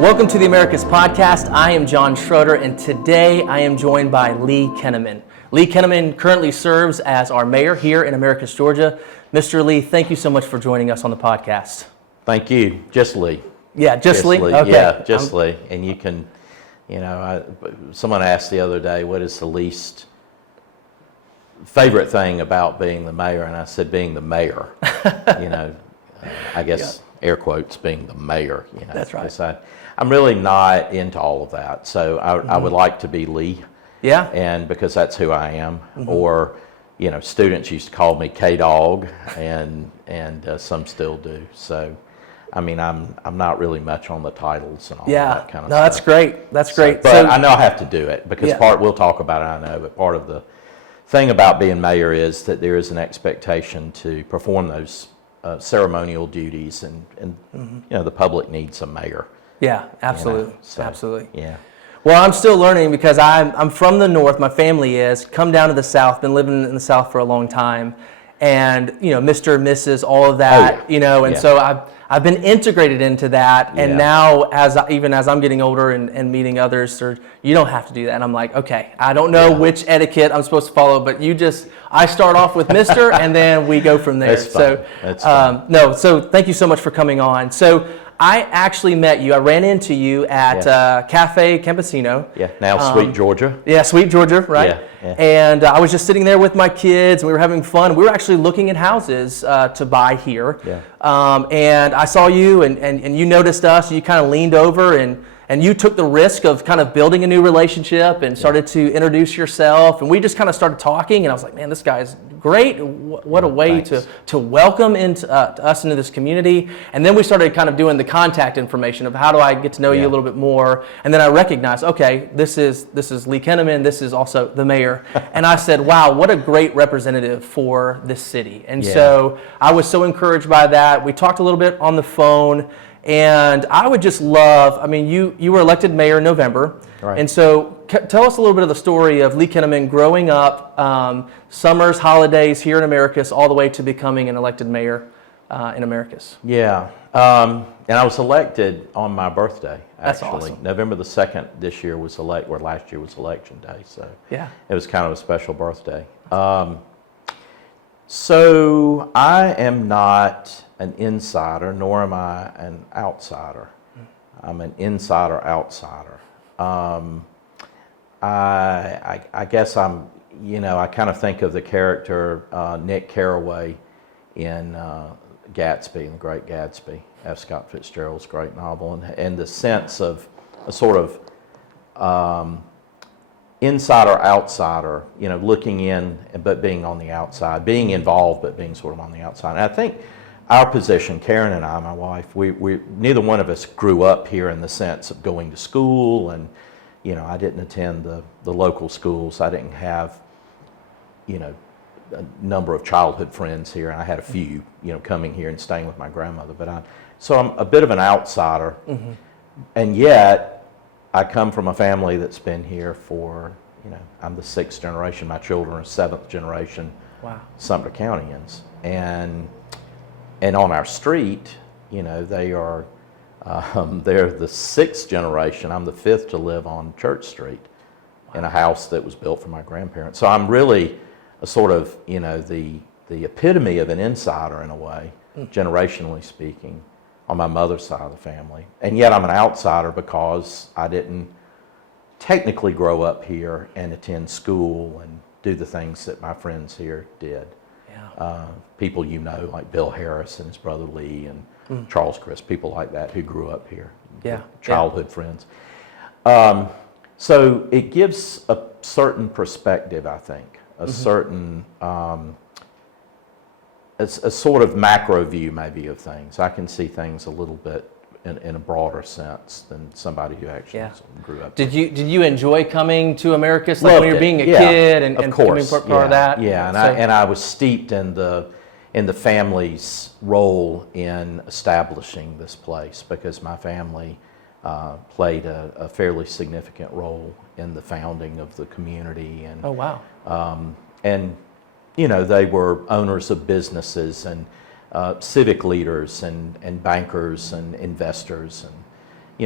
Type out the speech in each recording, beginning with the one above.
Welcome to the Americus podcast. I am John Schroeder, and today I am joined by Lee Kinnamon. Lee Kinnamon currently serves as our mayor here in Americus, Georgia. Mr. Lee, thank you so much for joining us on the podcast. Thank you. Just Lee. Yeah, just Lee? Okay. Yeah, just Lee. And you can, someone asked the other day, what is the least favorite thing about being the mayor? And I said, being the mayor. I guess, air quotes, being the mayor. That's right. I'm really not into all of that. So I would like to be Lee. Yeah. And because that's who I am. Or, students used to call me K-Dog, and some still do. So, I mean, I'm not really much on the titles and all that kind of stuff. No, that's great. That's great. But I know I have to do it because we'll talk about it, I know, but part of the thing about being mayor is that there is an expectation to perform those ceremonial duties, and the public needs a mayor. Yeah, absolutely. Absolutely. Yeah. Well, I'm still learning because I'm from the north. My family is. Come down to the south. Been living in the south for a long time, and Mr. and Mrs. all of that. So I've been integrated into that, and now as I'm getting older and meeting others, you don't have to do that. And I'm like, okay, I don't know which etiquette I'm supposed to follow, but I start off with Mr. and then we go from there. That's fine. So thank you so much for coming on. So I actually met you. I ran into you at Cafe Campesino. Yeah, now Sweet Georgia. Yeah, Sweet Georgia, right? Yeah. And I was just sitting there with my kids, and we were having fun. We were actually looking at houses to buy here. Yeah. And I saw you, and you noticed us, and you kind of leaned over, and you took the risk of kind of building a new relationship and started to introduce yourself. And we just kind of started talking, and I was like, man, this guy's great. What a way to welcome us into this community. And then we started kind of doing the contact information of how do I get to know you a little bit more. And then I recognized, okay, this is Lee Kinnamon. This is also the mayor. And I said, wow, what a great representative for this city. And so I was so encouraged by that. We talked a little bit on the phone. And I would just love, you were elected mayor in November. Right. And so tell us a little bit of the story of Lee Kinnamon growing up, summers, holidays here in Americus, all the way to becoming an elected mayor in Americus. Yeah. And I was elected on my birthday, actually. That's awesome. November the 2nd this year was last year was election day. So it was kind of a special birthday. So I am not an insider, nor am I an outsider. I'm an insider-outsider. I guess I kind of think of the character Nick Carraway in Gatsby, in The Great Gatsby, F. Scott Fitzgerald's great novel, and the sense of a sort of insider-outsider, looking in but being on the outside, being involved but being sort of on the outside. And I think our position, Karen and I, my wife, we neither one of us grew up here in the sense of going to school, and I didn't attend the local schools. I didn't have a number of childhood friends here, and I had a few coming here and staying with my grandmother. So I'm a bit of an outsider, and yet I come from a family that's been here for I'm the 6th generation. My children are 7th generation Sumter Countyans, and on our street, they are, they're the 6th generation. I'm the 5th to live on Church Street in a house that was built for my grandparents. So I'm really a sort of, the epitome of an insider in a way, generationally speaking, on my mother's side of the family. And yet I'm an outsider because I didn't technically grow up here and attend school and do the things that my friends here did. People like Bill Harris and his brother Lee and Charles Chris, people like that who grew up here, childhood friends. So it gives a certain perspective, I think, a certain, it's a sort of macro view maybe of things. I can see things a little bit in a broader sense than somebody who actually grew up. Did you enjoy coming to Americus when you were being a kid and becoming part of that? Yeah, and I was steeped in the family's role in establishing this place because my family played a fairly significant role in the founding of the community. And oh wow! And they were owners of businesses and civic leaders and bankers and investors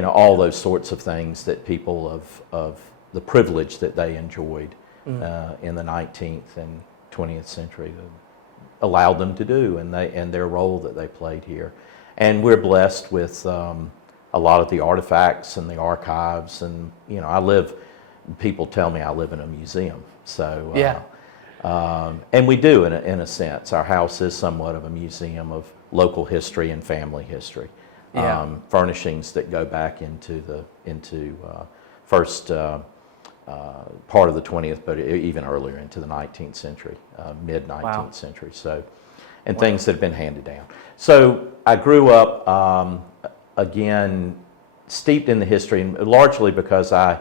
all those sorts of things that people of the privilege that they enjoyed in the 19th and 20th century allowed them to do, and their role that they played here. And we're blessed with a lot of the artifacts and the archives, and people tell me I live in a museum. So and we do in a sense. Our house is somewhat of a museum of local history and family history. Furnishings that go back into first part of the 20th, but even earlier into the 19th century, mid 19th century. So, and things that have been handed down. So I grew up again steeped in the history, and largely because I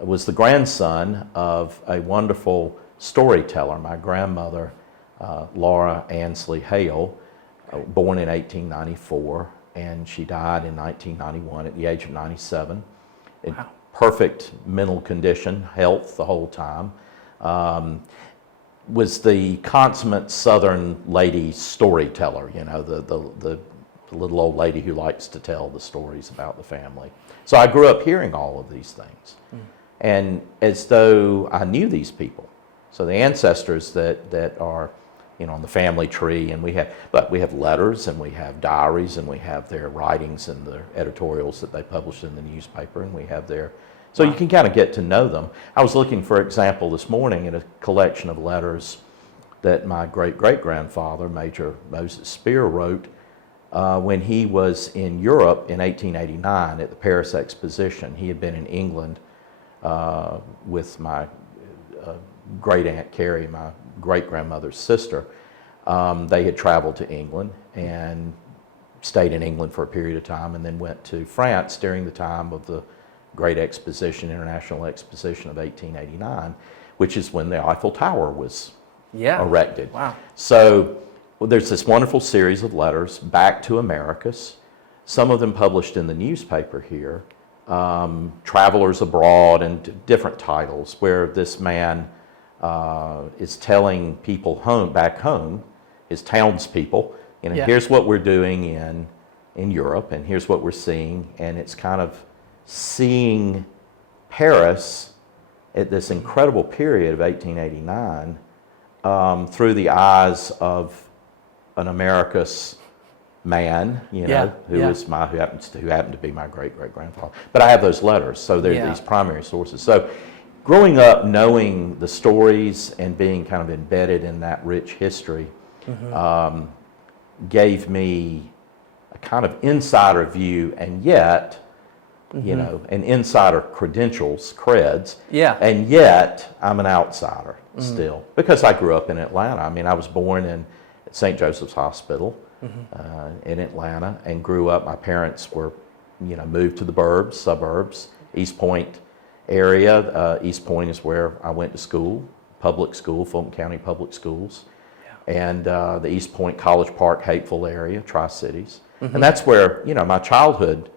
was the grandson of a wonderful storyteller. My grandmother, Laura Ansley Hale, born in 1894. And she died in 1991 at the age of 97. In perfect mental condition, health the whole time. Was the consummate Southern lady storyteller, the little old lady who likes to tell the stories about the family. So I grew up hearing all of these things. And as though I knew these people. So the ancestors that are on the family tree, and we have letters, and we have diaries, and we have their writings and the editorials that they publish in the newspaper, and we have so you can kind of get to know them. I was looking, for example, this morning at a collection of letters that my great-great-grandfather, Major Moses Spear, wrote when he was in Europe in 1889 at the Paris Exposition. He had been in England with my great-aunt Carrie, my great-grandmother's sister. They had traveled to England and stayed in England for a period of time, and then went to France during the time of the Great Exposition, International Exposition of 1889, which is when the Eiffel Tower was erected. Wow. So there's this wonderful series of letters back to Americus, some of them published in the newspaper here, Travelers Abroad, and different titles, where this man is telling people back home, his townspeople, here's what we're doing in Europe, and here's what we're seeing, and it's kind of seeing Paris at this incredible period of 1889 through the eyes of an Americus man, who happened to be my great-great-grandfather. But I have those letters, so they're these primary sources. So growing up knowing the stories and being kind of embedded in that rich history gave me a kind of insider view, and yet, an insider creds, and yet I'm an outsider still, because I grew up in Atlanta. I mean, I was born in St. Joseph's Hospital in Atlanta, and grew up. My parents were, moved to the suburbs, East Point area. East Point is where I went to school, public school, Fulton County Public Schools, and the East Point, College Park, Hateville area, Tri-Cities. And that's where, my childhood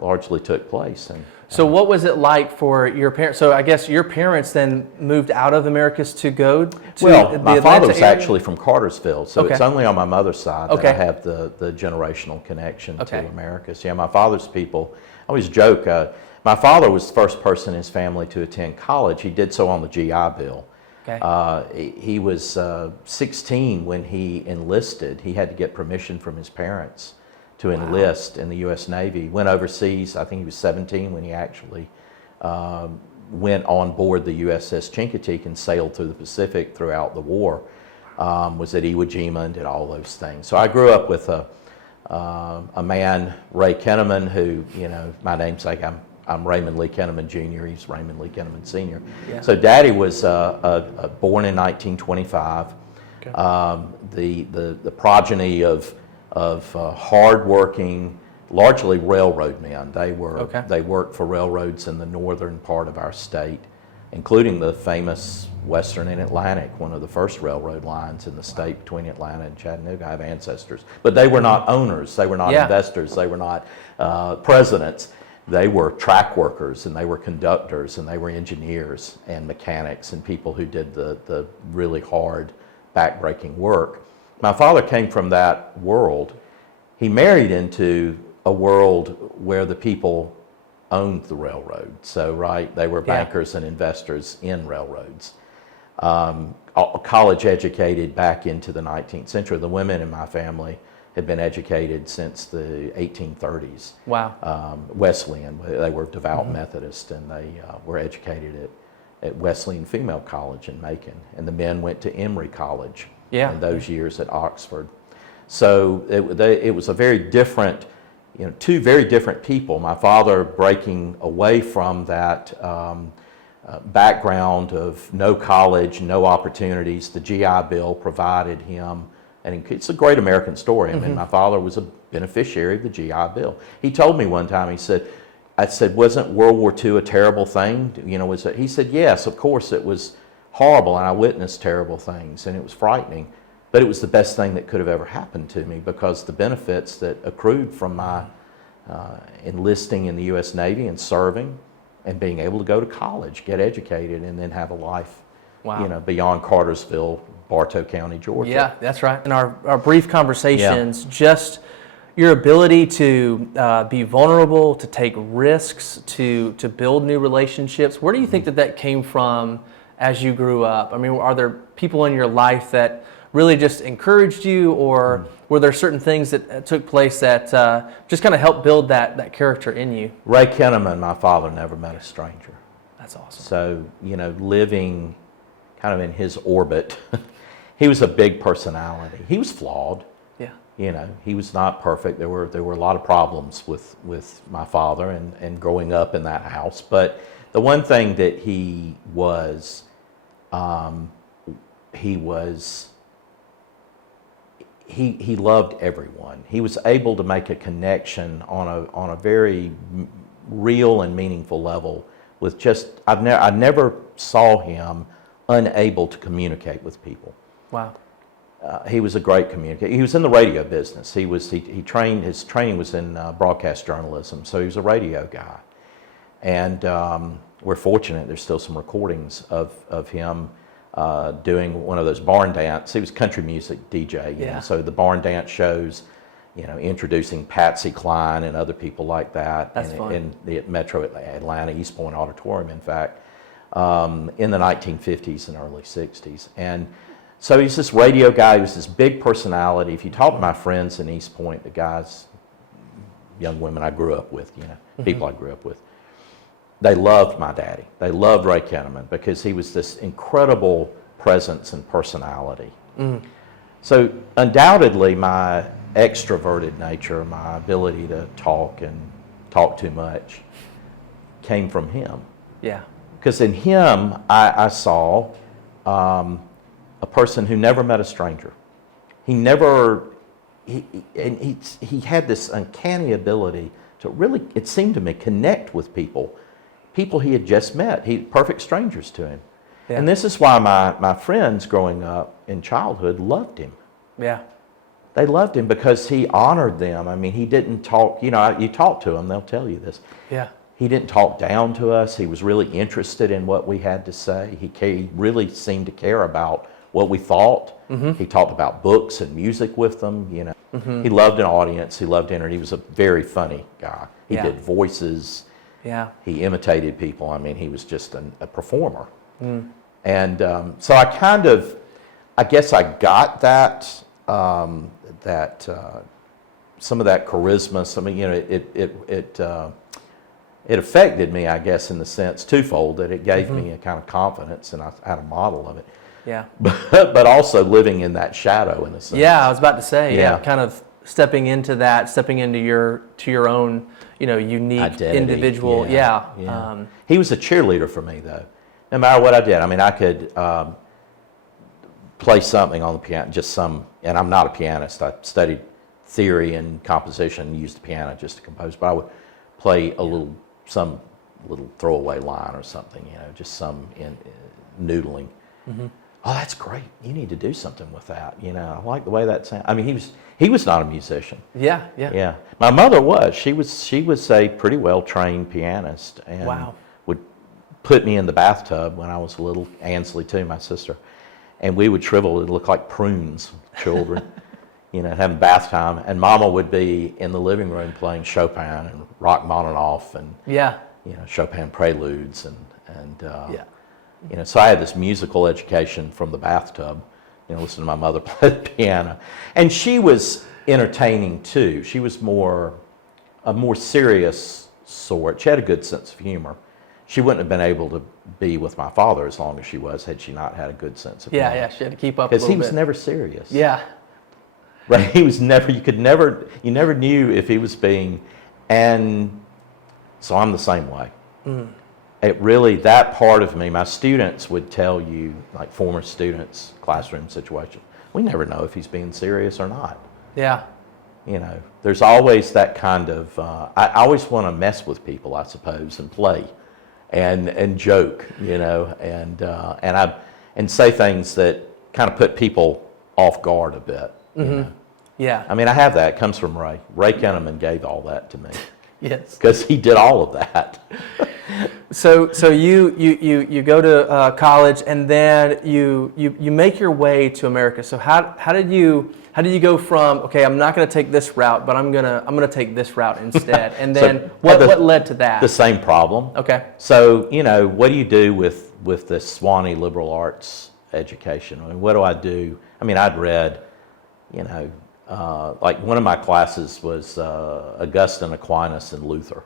largely took place. And so what was it like for your parents? So I guess your parents then moved out of Americus to go to the my father was area? actually from Cartersville, so it's only on my mother's side that I have the generational connection to Americus. Yeah, my father's people, I always joke, my father was the first person in his family to attend college. He did so on the GI Bill. He was 16 when he enlisted. He had to get permission from his parents to enlist in the U.S. Navy. Went overseas, I think he was 17 when he actually went on board the USS Chincoteague and sailed through the Pacific throughout the war. Was at Iwo Jima and did all those things. So I grew up with a man, Ray Kinnamon, who, my namesake, I'm Raymond Lee Kinnamon Jr., he's Raymond Lee Kinnamon Sr. So Daddy was born in 1925, the progeny of hard-working, largely railroad men. They worked for railroads in the northern part of our state, including the famous Western and Atlantic, one of the first railroad lines in the state between Atlanta and Chattanooga. I have ancestors. But they were not owners, they were not investors, they were not presidents. They were track workers, and they were conductors, and they were engineers and mechanics and people who did the really hard, back-breaking work. My father came from that world. He married into a world where the people owned the railroad. So, right, they were bankers and investors in railroads. College educated back into the 19th century. The women in my family had been educated since the 1830s. Wow. Wesleyan, they were devout Methodists, and they were educated at Wesleyan Female College in Macon. And the men went to Emory College in those years at Oxford. So it was a very different, two very different people. My father breaking away from that background of no college, no opportunities. The GI Bill provided him, and it's a great American story. I mean, my father was a beneficiary of the GI Bill. He told me one time, I said, wasn't World War II a terrible thing? He said, yes, of course it was horrible, and I witnessed terrible things, and it was frightening, but it was the best thing that could have ever happened to me, because the benefits that accrued from my enlisting in the U.S. Navy and serving and being able to go to college, get educated, and then have a life, beyond Cartersville, Bartow County, Georgia. Yeah, that's right. In our brief conversations, just your ability to be vulnerable, to take risks, to build new relationships. Where do you think that came from as you grew up? I mean, are there people in your life that really just encouraged you, or were there certain things that took place that just kind of helped build that character in you? Ray Kinnamon, my father, never met a stranger. That's awesome. So, living kind of in his orbit, he was a big personality. He was flawed. Yeah. He was not perfect. There were a lot of problems with my father and growing up in that house. But the one thing that he loved everyone. He was able to make a connection on a very real and meaningful level with I never saw him unable to communicate with people. Wow. He was a great communicator. He was in the radio business. He trained. His training was in broadcast journalism, so he was a radio guy. And we're fortunate. There's still some recordings of him doing one of those barn dance. He was country music DJ. So the barn dance shows, introducing Patsy Cline and other people like that. That's fun. In the Metro Atlanta East Point Auditorium, in fact, in the 1950s and early 60s. And so he's this radio guy. He was this big personality. If you talk to my friends in East Point, the guys, young women I grew up with, people I grew up with, they loved my daddy. They loved Ray Kinnamon because he was this incredible presence and personality. So undoubtedly my extroverted nature, my ability to talk and talk too much, came from him. Yeah. Because in him I saw a person who never met a stranger. He had this uncanny ability to really, it seemed to me, connect with people he had just met, perfect strangers to him. Yeah. And this is why my friends growing up in childhood loved him. Yeah. They loved him because he honored them. I mean, he didn't talk, you talk to them, they'll tell you this. Yeah. He didn't talk down to us. He was really interested in what we had to say. He really seemed to care about what we thought. He talked about books and music with them, He loved an audience. He loved energy. He was a very funny guy. He did voices. Yeah. He imitated people. I mean, he was just a performer. And so I guess I got that, some of that charisma. It affected me, I guess, in the sense twofold, that it gave me a kind of confidence, and I had a model of it. Yeah. But also living in that shadow, in a sense. Yeah, I was about to say, kind of stepping into your own, unique identity. Individual. Yeah. He was a cheerleader for me, though. No matter what I did, I mean, I could play something on the piano, and I'm not a pianist. I studied theory and composition and used the piano just to compose, but I would play some little throwaway line or something, just some noodling. Oh, that's great. You need to do something with that. I like the way that sounds. I mean, he was not a musician. Yeah. My mother was. She was a pretty well trained pianist, and would put me in the bathtub when I was little. Ansley too, my sister, and we would shrivel. It looked like prunes, children. having bath time, and Mama would be in the living room playing Chopin and Rachmaninoff and Chopin preludes and so I had this musical education from the bathtub, listening to my mother play the piano, and she was entertaining too. She was a more serious sort. She had a good sense of humor. She wouldn't have been able to be with my father as long as she was had she not had a good sense of humor. Yeah, she had to keep up a little bit. Because he was never serious. Yeah. Right? He was never, you never knew if he was being, and so I'm the same way. It really, that part of me, my students would tell you, like former students, classroom situation, we never know if he's being serious or not. Yeah. There's always that kind of, I always want to mess with people, I suppose, and play and joke, and say things that kind of put people off guard a bit. Yeah. I mean, I have that. It comes from Ray. Ray Kinnamon gave all that to me. Yes. Because he did all of that. So you go to college, and then you make your way to America. So how did you go from, okay, I'm not going to take this route, but I'm gonna take this route instead? And then what led to that? The same problem. Okay. So what do you do with the Swanee liberal arts education? I mean, what do I do? I mean, I'd read, like one of my classes was Augustine, Aquinas, and Luther.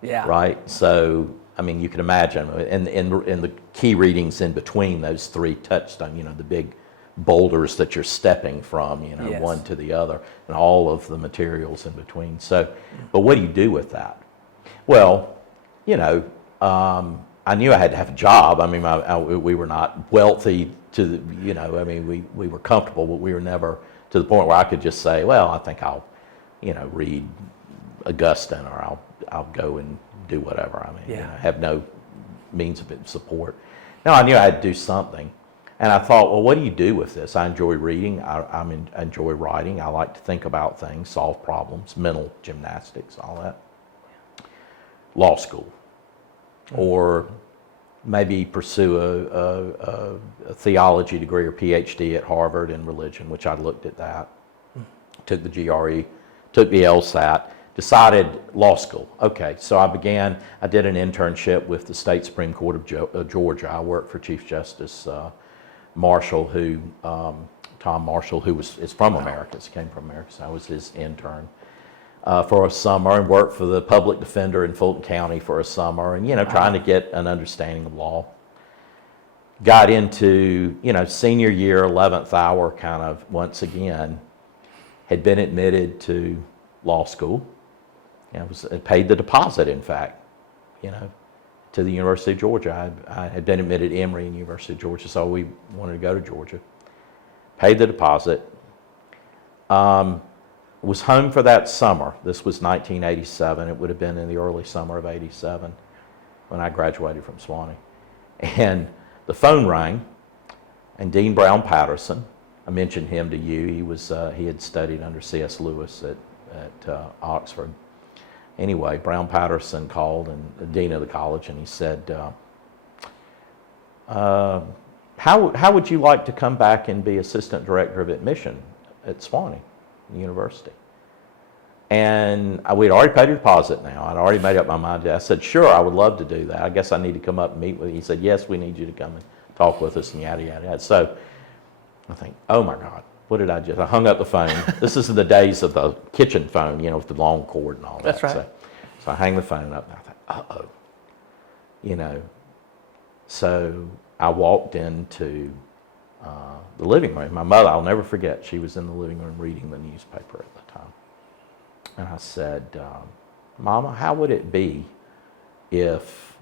Yeah. Right. So I mean, you can imagine, in the key readings in between those three touchstones, the big boulders that you're stepping from, Yes. one to the other, and all of the materials in between. So, but what do you do with that? Well, I knew I had to have a job. I mean, we were not wealthy to the, I mean, we were comfortable, but we were never to the point where I could just say, well, I think I'll, read Augustine, or I'll go and do whatever. I mean, have no means of support. No, I knew I had to do something. And I thought, well, what do you do with this? I enjoy reading. I enjoy writing. I like to think about things, solve problems, mental gymnastics, all that. Law school. Or maybe pursue a theology degree or PhD at Harvard in religion, which I looked at that. Took the GRE, took the LSAT, decided law school. Okay, so I did an internship with the State Supreme Court of Georgia. I worked for Chief Justice Marshall, Tom Marshall, who is from Americus, came from Americus. I was his intern for a summer, and worked for the public defender in Fulton County for a summer, and trying to get an understanding of law. Got into senior year, 11th hour, kind of once again. Had been admitted to law school. I paid the deposit, in fact, to the University of Georgia. I had been admitted to Emory and University of Georgia, so we wanted to go to Georgia. Paid the deposit. Was home for that summer. This was 1987. It would have been in the early summer of 87 when I graduated from Swanee. And the phone rang, and Dean Brown Patterson, I mentioned him to you. He had studied under C.S. Lewis at Oxford. Anyway, Brown Patterson called, and the dean of the college, and he said, how would you like to come back and be assistant director of admission at Swanee University? And we'd already paid a deposit now. I'd already made up my mind. I said, sure, I would love to do that. I guess I need to come up and meet with you. He said, yes, we need you to come and talk with us, and yada, yada, yada. So I think, oh my God, what did I just? I hung up the phone. This is in the days of the kitchen phone, with the long cord and all that. That's right. So I hang the phone up, and I thought, So I walked into the living room. My mother, I'll never forget, she was in the living room reading the newspaper at the time. And I said, Mama, how would it be if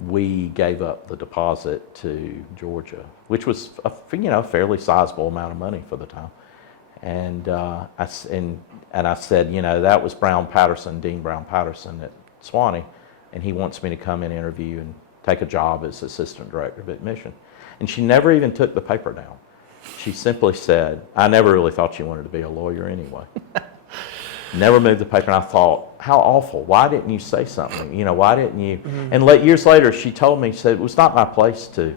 we gave up the deposit to Georgia, which was a fairly sizable amount of money for the time? And I said, that was Dean Brown Patterson at Swanee, and he wants me to come and interview and take a job as assistant director of admission. And she never even took the paper down. She simply said, I never really thought she wanted to be a lawyer anyway. Never moved the paper, and I thought, how awful. Why didn't you say something? Why didn't you? Mm-hmm. And years later, she told me, said, it was not my place to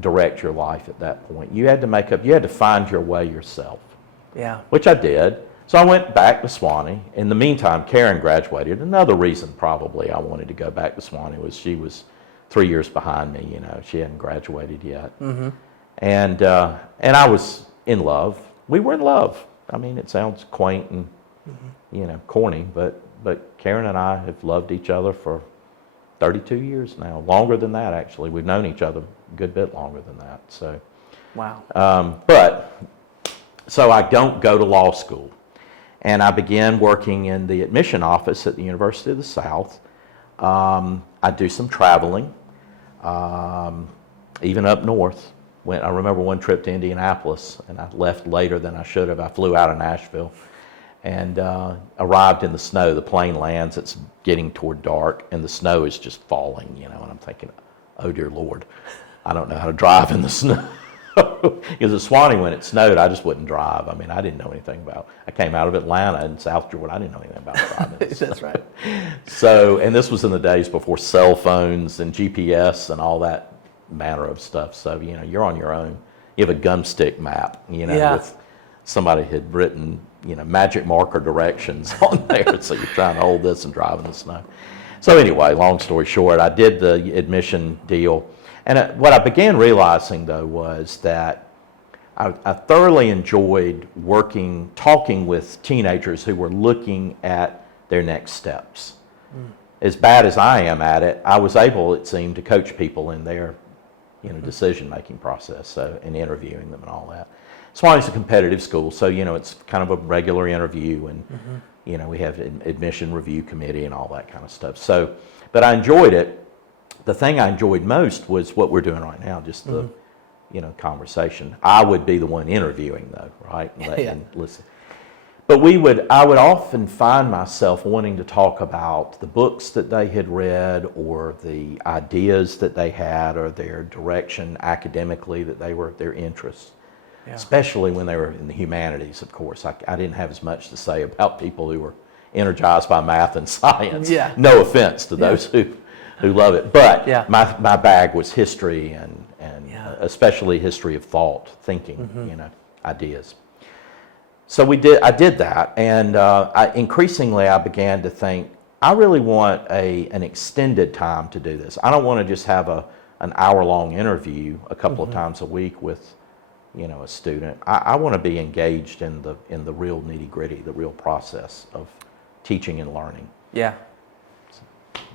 direct your life at that point. You had to you had to find your way yourself. Yeah. which I did. So I went back to Swanee. In the meantime, Karen graduated. Another reason probably I wanted to go back to Swanee was she was 3 years behind me. She hadn't graduated yet. Mm-hmm. And I was in love. We were in love. I mean, it sounds quaint and, corny, but Karen and I have loved each other for 32 years now. Longer than that, actually. We've known each other a good bit longer than that. So, wow. So I don't go to law school. And I began working in the admission office at the University of the South. I do some traveling, even up north. I remember one trip to Indianapolis, and I left later than I should have. I flew out of Nashville and arrived in the snow. The plane lands, it's getting toward dark, and the snow is just falling, and I'm thinking, oh dear Lord, I don't know how to drive in the snow. Because at Swanee, when it snowed, I just wouldn't drive. I mean, I didn't know anything about it. I came out of Atlanta in South Georgia. I didn't know anything about driving. That's right. So, and this was in the days before cell phones and GPS and all that manner of stuff. So, you're on your own. You have a gumstick map, with somebody had written, magic marker directions on there. So you're trying to hold this and drive in the snow. So anyway, long story short, I did the admission deal. And what I began realizing, though, was that I thoroughly enjoyed talking with teenagers who were looking at their next steps. As bad as I am at it, I was able, it seemed, to coach people in their decision-making process, and interviewing them and all that. Swanee's a competitive school, so, it's kind of a regular interview, and, we have an admission review committee and all that kind of stuff. So, but I enjoyed it. The thing I enjoyed most was what we're doing right now, just the, conversation. I would be the one interviewing, though, right? And listen. But I would often find myself wanting to talk about the books that they had read, or the ideas that they had, or their direction academically their interests. Yeah. Especially when they were in the humanities, of course. I didn't have as much to say about people who were energized by math and science. Yeah. No offense to those who love it. But my bag was history and especially history of thought, thinking, ideas. So I did that, and increasingly I began to think, I really want an extended time to do this. I don't want to just have an hour-long interview a couple of times a week with, a student. I want to be engaged in the real nitty-gritty, the real process of teaching and learning. Yeah.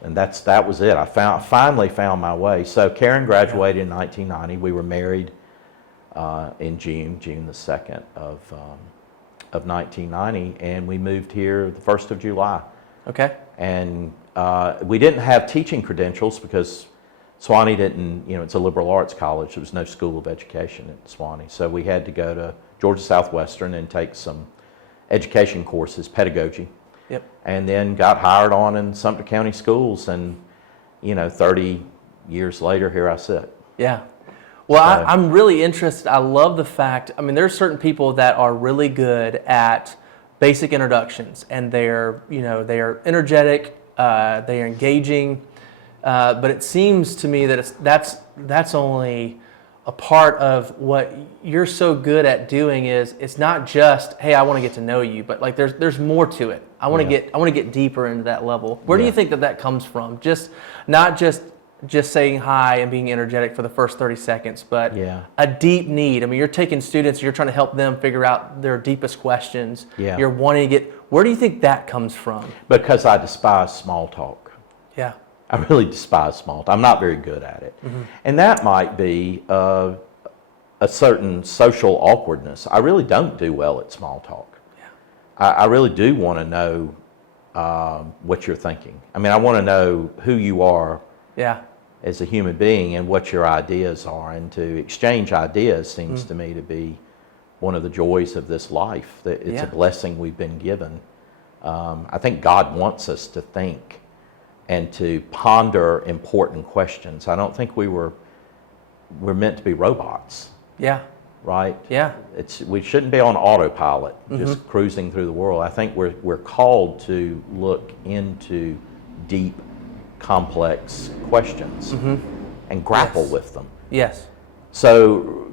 And that was it. I finally found my way. So Karen graduated in 1990. We were married in June the 2nd of 1990, and we moved here the 1st of July. Okay. And we didn't have teaching credentials because Swanee didn't, it's a liberal arts college. There was no school of education at Swanee. So we had to go to Georgia Southwestern and take some education courses, pedagogy. Yep. And then got hired on in Sumter County Schools, and 30 years later, here I sit. Yeah. Well, so, I'm really interested. I love the fact, there are certain people that are really good at basic introductions, and they are energetic, they are engaging, but it seems to me that that's only a part of what you're so good at doing. Is it's not just, hey, I want to get to know you, but like there's more to it. I want to get deeper into that level. Where do you think that comes from? Not just saying hi and being energetic for the first 30 seconds, but a deep need. You're taking students, you're trying to help them figure out their deepest questions. Yeah. You're wanting to where do you think that comes from? Because I despise small talk. Yeah. I really despise small talk. I'm not very good at it. Mm-hmm. And that might be a certain social awkwardness. I really don't do well at small talk. Yeah. I really do want to know what you're thinking. I want to know who you are as a human being and what your ideas are. And to exchange ideas seems to me to be one of the joys of this life. It's a blessing we've been given. I think God wants us to think and to ponder important questions. I don't think we're meant to be robots. Yeah. Right? Yeah. We shouldn't be on autopilot, just cruising through the world. I think we're called to look into deep, complex questions and grapple with them. Yes. So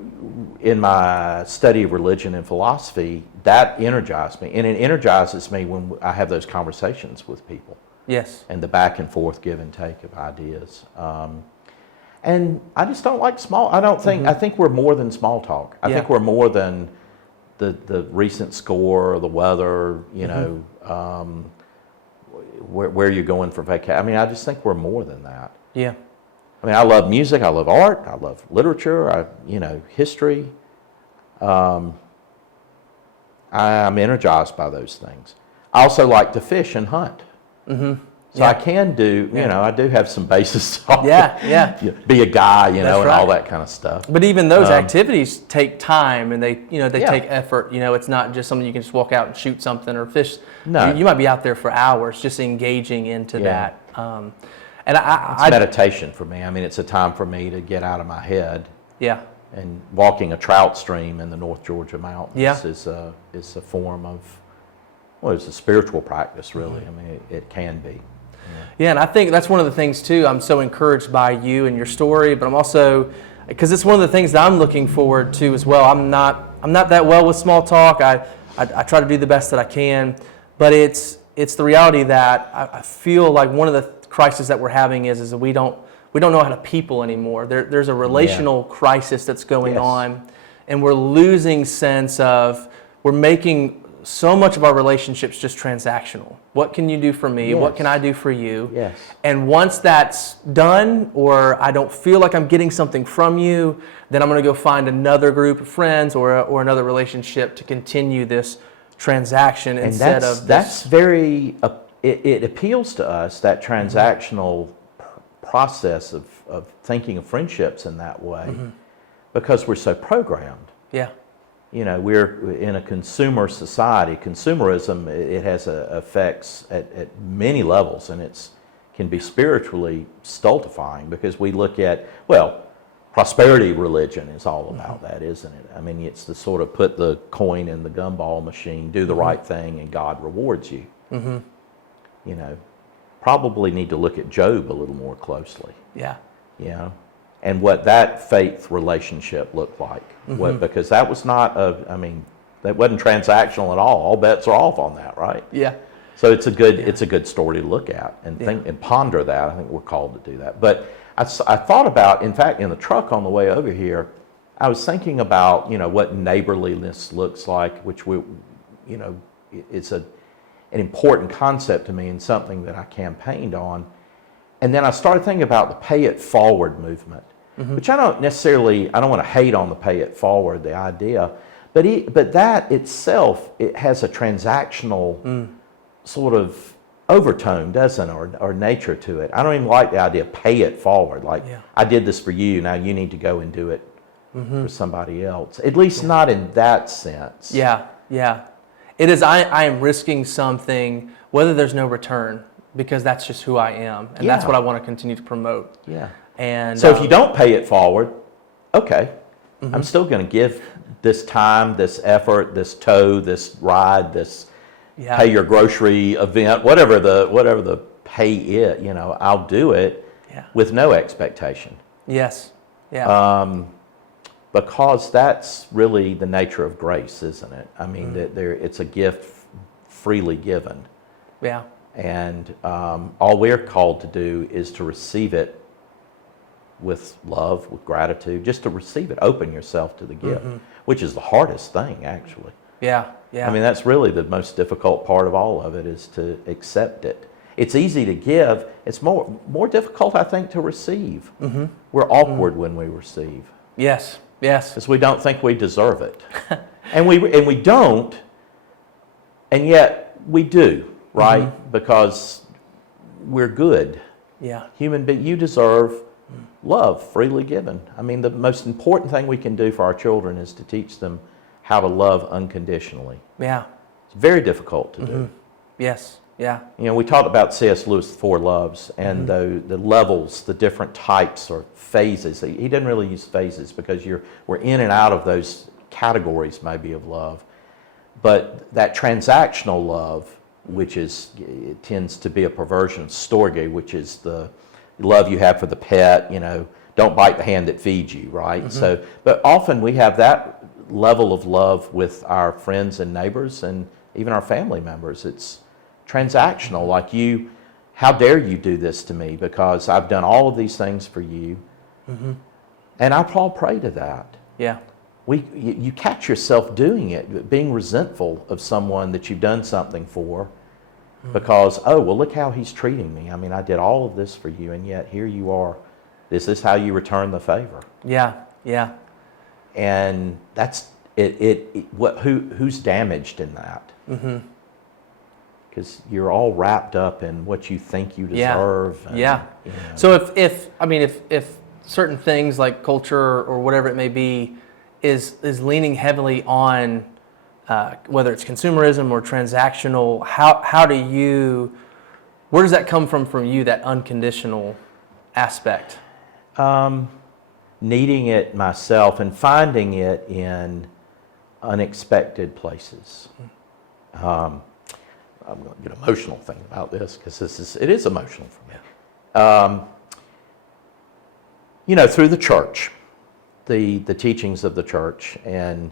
in my study of religion and philosophy, that energized me. And it energizes me when I have those conversations with people. Yes. And the back and forth give and take of ideas. And I just don't like I don't think, I think we're more than small talk. I think we're more than the recent score, the weather, you know, where you're going for vacation. I mean, I just think we're more than that. Yeah. I mean, I love music, I love art, I love literature, history. I'm energized by those things. I also like to fish and hunt. So I can do, I do have some basis to be a guy, and all that kind of stuff. But even those activities take time, and they take effort. It's not just something you can just walk out and shoot something or fish. No. You might be out there for hours just engaging into that. And it's meditation for me. I mean, it's a time for me to get out of my head. Yeah. And walking a trout stream in the North Georgia mountains is a form of, it's a spiritual practice, really. I mean, it can be. Yeah, and I think that's one of the things too. I'm so encouraged by you and your story, but I'm also, because it's one of the things that I'm looking forward to as well. I'm not that well with small talk. I try to do the best that I can, but it's the reality that I feel like one of the crisis that we're having is that we don't know how to people anymore. There's a relational crisis that's going on, and we're losing sense of, we're making so much of our relationships just transactional. What can you do for me? Yes. What can I do for you? Yes. And once that's done, or I don't feel like I'm getting something from you, then I'm going to go find another group of friends or another relationship to continue this transaction instead of this. That's very, it appeals to us, that transactional process of thinking of friendships in that way, because we're so programmed. Yeah. We're in a consumer society. Consumerism, it has effects at many levels, and can be spiritually stultifying, because we look at, prosperity religion is all about that, isn't it? I mean, it's to sort of put the coin in the gumball machine, do the right thing, and God rewards you. Probably need to look at Job a little more closely. Yeah. And what that faith relationship looked like. Because that was not that wasn't transactional at all. All bets are off on that, right? Yeah. So it's a good story to look at and think and ponder that. I think we're called to do that. But I thought about, in fact, in the truck on the way over here, I was thinking about, what neighborliness looks like, which it's an important concept to me and something that I campaigned on. And then I started thinking about the pay it forward movement, which I don't want to hate on the pay it forward, the idea, but that itself, it has a transactional sort of overtone, doesn't it, or nature to it. I don't even like the idea of pay it forward, like I did this for you, now you need to go and do it for somebody else, at least not in that sense. Yeah. It is, I am risking something, whether there's no return, because that's just who I am, and that's what I want to continue to promote. Yeah. And so if you don't pay it forward, okay, I'm still going to give this time, this effort, this tow, this ride, this pay your grocery event, whatever the pay is, I'll do it with no expectation. Yes. Yeah. Because that's really the nature of grace, isn't it? I mean, it's a gift freely given. Yeah. And all we're called to do is to receive it with love, with gratitude, just to receive it. Open yourself to the gift, which is the hardest thing, actually. Yeah. I mean, that's really the most difficult part of all of it, is to accept it. It's easy to give. It's more difficult, I think, to receive. We're awkward when we receive. Yes. Because we don't think we deserve it. and we don't, and yet we do. Right? Because we're good. Yeah. Human being, you deserve love freely given. I mean, the most important thing we can do for our children is to teach them how to love unconditionally. Yeah. It's very difficult to do. Yes. Yeah. We talked about C.S. Lewis' Four Loves, and the levels, the different types or phases. He didn't really use phases, because we're in and out of those categories maybe of love. But that transactional love, which it tends to be a perversion of storge, which is the love you have for the pet, don't bite the hand that feeds you, right? So, but often we have that level of love with our friends and neighbors and even our family members. It's transactional, like how dare you do this to me because I've done all of these things for you. And I fall prey to that. Yeah. You catch yourself doing it, being resentful of someone that you've done something for because, oh, well, look how he's treating me. I mean, I did all of this for you, and yet here you are. Is this how you return the favor? Yeah, yeah. And that's who's damaged in that? Because you're all wrapped up in what you think you deserve. Yeah. And, yeah. you know. So if certain things like culture or whatever it may be is leaning heavily on whether it's consumerism or transactional, where does that come from you, that unconditional aspect? Needing it myself and finding it in unexpected places. I'm going to get emotional thinking about this because it is emotional for me. You know, through the church, the teachings of the church, and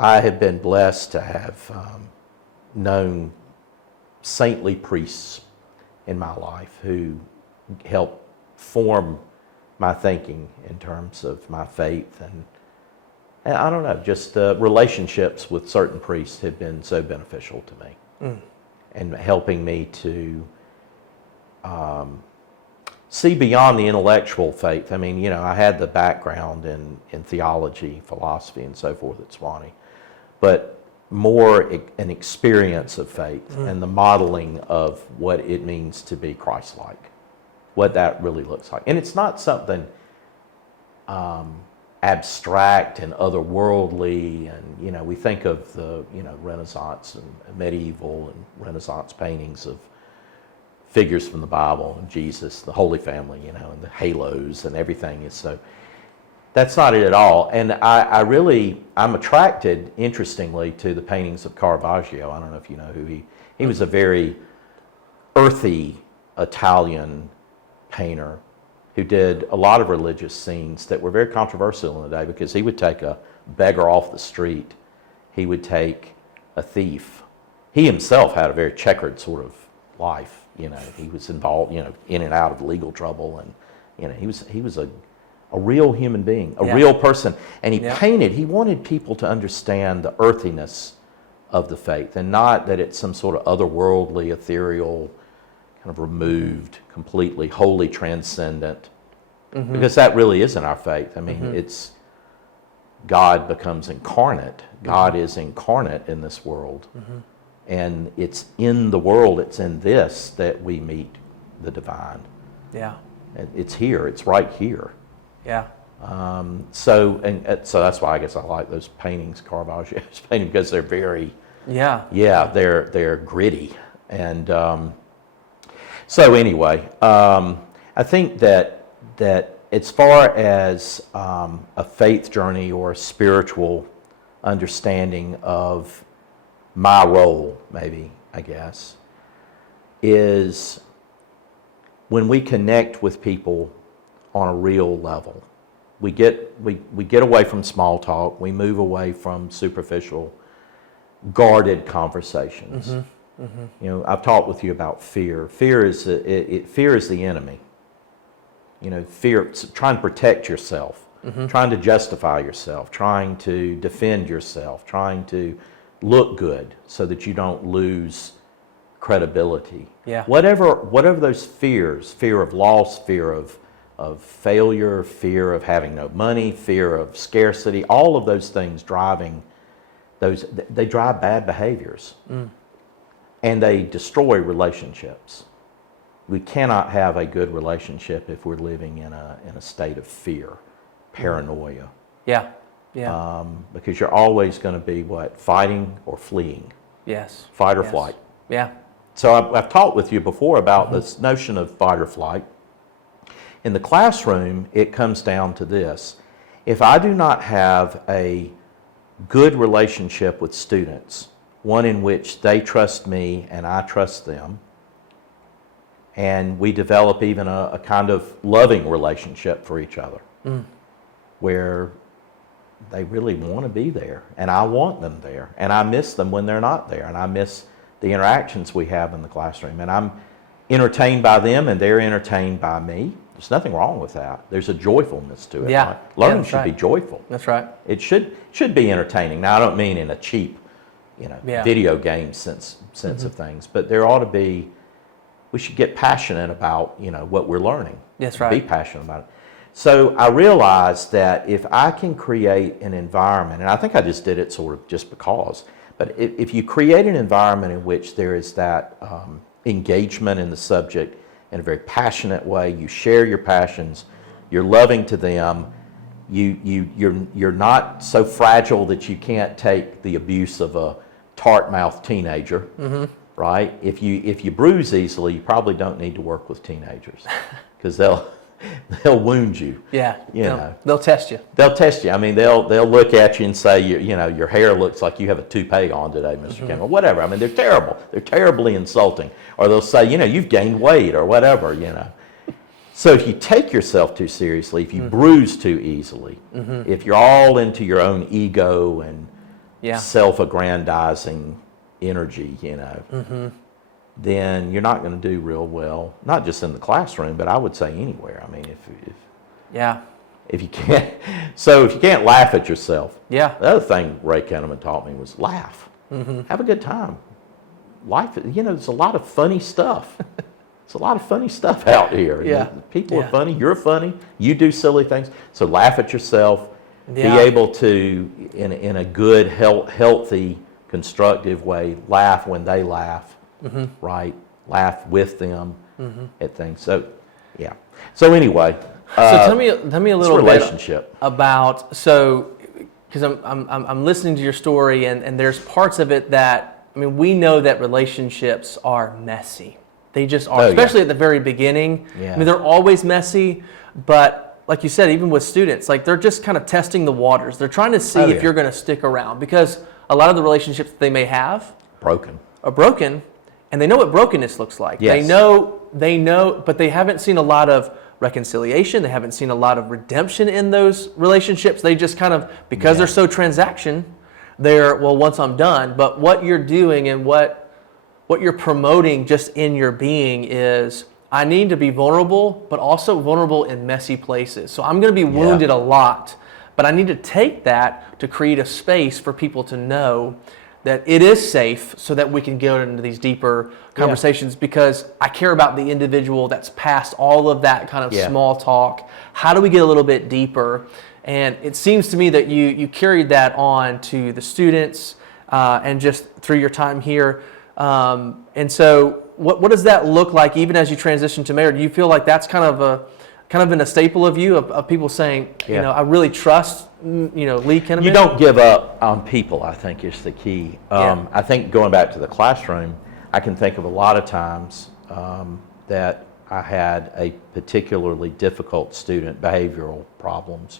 I have been blessed to have known saintly priests in my life who helped form my thinking in terms of my faith, and I don't know, just relationships with certain priests have been so beneficial to me, and helping me to see beyond the intellectual faith. I mean, you know, I had the background in theology, philosophy, and so forth at Sewanee, but more an experience of faith and the modeling of what it means to be Christ-like, what that really looks like. And it's not something abstract and otherworldly, and, you know, we think of the, you know, Renaissance and medieval and Renaissance paintings of figures from the Bible and Jesus, the Holy Family, you know, and the halos and everything is so. That's not it at all. And I'm attracted, interestingly, to the paintings of Caravaggio. I don't know if you know who he was a very earthy Italian painter who did a lot of religious scenes that were very controversial in the day, because he would take a beggar off the street. He would take a thief. He himself had a very checkered sort of life. You know, he was involved, you know, in and out of legal trouble, and, you know, he was a real human being, a real person. And he wanted people to understand the earthiness of the faith, and not that it's some sort of otherworldly, ethereal, kind of removed, completely wholly transcendent, because that really isn't our faith. I mean, it's God becomes incarnate. God is incarnate in this world, and it's in the world, it's in this that we meet the divine. Yeah. And it's here, it's right here. Yeah. So that's why I guess I like those paintings, Caravaggio's painting, because they're very, they're gritty. And so anyway, I think that as far as a faith journey or a spiritual understanding of my role, maybe, I guess, is when we connect with people on a real level. We get away from small talk. We move away from superficial, guarded conversations. You know, I've talked with you about fear. Fear is the enemy. You know, fear, trying to protect yourself, trying to justify yourself, trying to defend yourself, trying to look good so that you don't lose credibility. Yeah. Whatever those fears, fear of loss, fear of failure, fear of having no money, fear of scarcity, all of those things they drive bad behaviors. And they destroy relationships. We cannot have a good relationship if we're living in a state of fear, paranoia. Yeah. Because you're always going to be fighting or fleeing. Yes. Fight or flight. Yeah. So I've talked with you before about this notion of fight or flight. In the classroom, it comes down to this. If I do not have a good relationship with students, one in which they trust me and I trust them, And we develop even a kind of loving relationship for each other, where they really want to be there, and I want them there, and I miss them when they're not there, and I miss the interactions we have in the classroom, and I'm entertained by them, and they're entertained by me. There's nothing wrong with that. There's a joyfulness to it. Yeah. Right? Learning that's should right. be joyful. That's right. It should be entertaining. Now, I don't mean in a cheap, video game sense of things, but there ought to be. We should get passionate about what we're learning. That's right. Be passionate about it. So I realized that if I can create an environment, and I think I just did it sort of just because, but if you create an environment in which there is that engagement in the subject in a very passionate way, you share your passions, you're loving to them, you're not so fragile that you can't take the abuse of a tart-mouthed teenager. Right? If you bruise easily, you probably don't need to work with teenagers because they'll wound you. Yeah. know. They'll test you. They'll test you. I mean, they'll look at you and say, your hair looks like you have a toupee on today, Mr. Kinnamon. Whatever. I mean, they're terrible. They're terribly insulting. Or they'll say, you've gained weight or whatever. So if you take yourself too seriously, if you bruise too easily, if you're all into your own ego and self-aggrandizing energy, then you're not going to do real well, not just in the classroom, but I would say anywhere. I mean, if you can't laugh at yourself. Yeah. The other thing Ray Kinnamon taught me was laugh. Have a good time. Life, there's a lot of funny stuff. There's a lot of funny stuff out here. Yeah. People are funny. You're funny. You do silly things. So laugh at yourself. Be able to, in a good, healthy, constructive way, laugh when they laugh, right? Laugh with them at things. So, yeah. So anyway, so tell me a little relationship bit about because I'm listening to your story and there's parts of it that we know that relationships are messy. They just are, especially at the very beginning. Yeah. They're always messy, but like you said, even with students, like they're just kind of testing the waters. They're trying to see if you're going to stick around because a lot of the relationships that they may have are broken, and they know what brokenness looks like. Yes. They know, but they haven't seen a lot of reconciliation. They haven't seen a lot of redemption in those relationships. They just kind of, because they're so once I'm done. But what you're doing and what you're promoting just in your being is, I need to be vulnerable, but also vulnerable in messy places. So I'm going to be wounded a lot. But I need to take that to create a space for people to know that it is safe so that we can go into these deeper conversations because I care about the individual that's past all of that kind of small talk. How do we get a little bit deeper? And it seems to me that you carried that on to the students and just through your time here. And so what does that look like even as you transition to mayor? Do you feel like that's kind of been a staple of you, of people saying, I really trust, Lee Kinnamon? You don't give up on people, I think, is the key. I think going back to the classroom, I can think of a lot of times that I had a particularly difficult student, behavioral problems,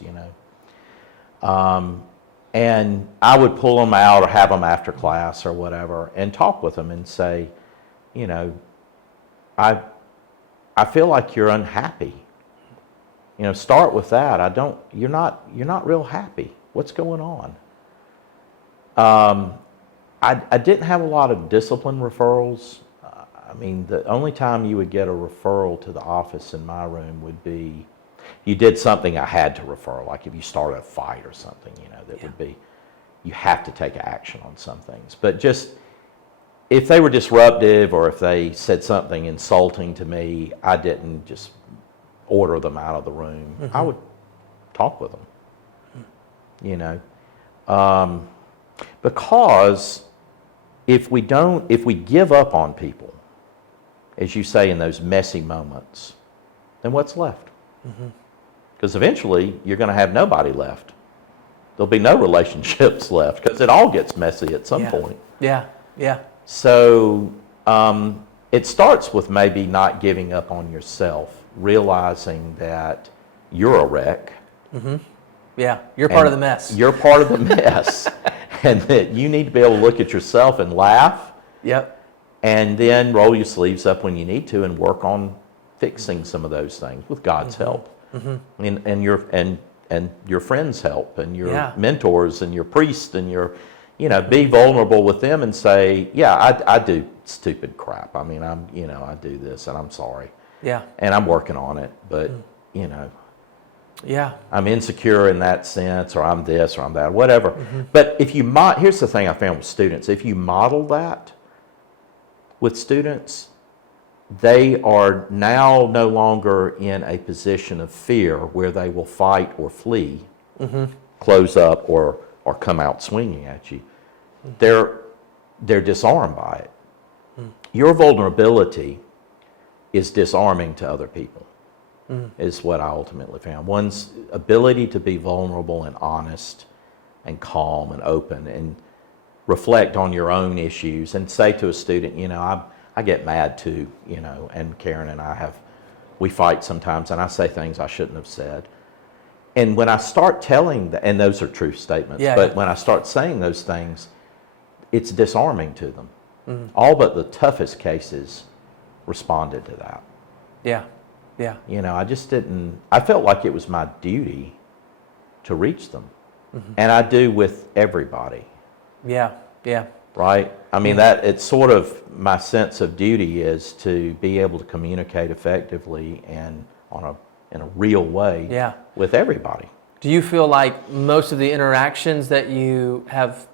and I would pull them out or have them after class or whatever and talk with them and say, I feel like you're unhappy. Start with that. You're not real happy. What's going on? I didn't have a lot of discipline referrals. The only time you would get a referral to the office in my room would be you did something I had to refer, like if you started a fight or something, that would be, you have to take action on some things. But just if they were disruptive or if they said something insulting to me, I didn't just order them out of the room. I would talk with them, because if we give up on people, as you say, in those messy moments, then what's left? Because eventually you're going to have nobody left. There'll be no relationships left because it all gets messy at some point. Yeah. So it starts with maybe not giving up on yourself, realizing that you're a wreck. Yeah, you're part of the mess. You're part of the mess. And that you need to be able to look at yourself and laugh. Yep. And then roll your sleeves up when you need to and work on fixing some of those things with God's help, and your friends' help, and your mentors, and your priest, and your, be vulnerable with them and say, yeah, I do stupid crap. I mean, I do this, and I'm sorry. Yeah. And I'm working on it, but Yeah. I'm insecure in that sense, or I'm this, or I'm that, whatever. But if you here's the thing I found with students: if you model that with students, they are now no longer in a position of fear where they will fight or flee, close up, or come out swinging at you. They're disarmed by it. Your vulnerability is disarming to other people, is what I ultimately found. One's ability to be vulnerable and honest and calm and open and reflect on your own issues and say to a student, I get mad too, and Karen and we fight sometimes, and I say things I shouldn't have said. And when I start telling, and those are true statements, but when I start saying those things, it's disarming to them. All but the toughest cases responded to that. Yeah. Yeah. I just didn't, I felt like it was my duty to reach them. And I do with everybody. Yeah. Yeah. Right? I mean, that it's sort of my sense of duty is to be able to communicate effectively and in a real way with everybody. Do you feel like most of the interactions that you have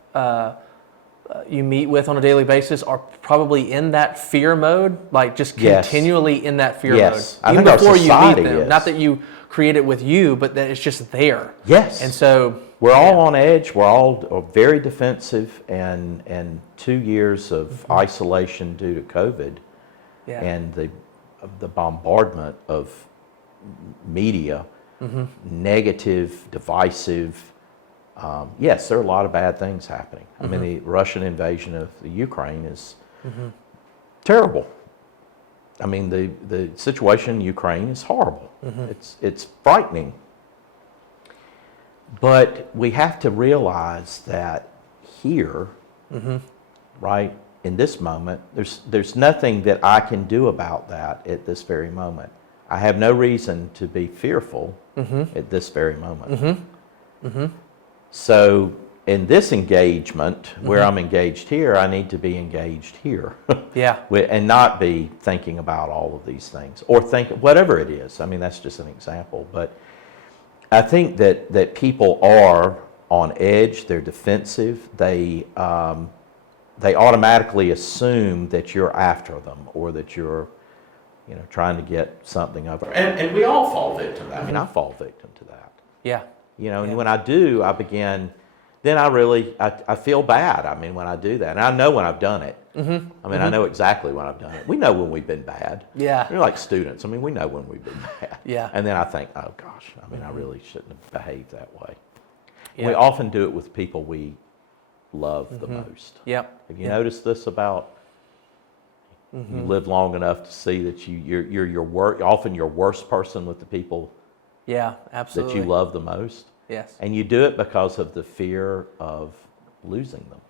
you meet with on a daily basis are probably in that fear mode, like just continually in that fear mode, even before you meet them? Not that you create it with you, but that it's just there. Yes. And so we're all on edge. We're all very defensive, and 2 years of isolation due to COVID, and the bombardment of media, negative, divisive. Yes, there are a lot of bad things happening. I mean, the Russian invasion of the Ukraine is terrible. I mean, the situation in Ukraine is horrible. It's frightening. But we have to realize that here, right, in this moment, there's nothing that I can do about that at this very moment. I have no reason to be fearful at this very moment. So in this engagement, where I'm engaged here, I need to be engaged here. And not be thinking about all of these things, or think whatever it is. I mean, that's just an example. But I think that people are on edge. They're defensive. They automatically assume that you're after them, or that you're trying to get something of it. And we all fall victim to that. I mean, I fall victim to that. And when I do, I begin, then I feel bad. I mean, when I do that, and I know when I've done it. I mean, I know exactly when I've done it. We know when we've been bad. We're like students. I mean, we know when we've been bad. And then I think, oh gosh, I mean, I really shouldn't have behaved that way. We often do it with people we love the most. Have you noticed this about? You live long enough to see that you're often your worst person with the people absolutely. that you love the most. And you do it because of the fear of losing them.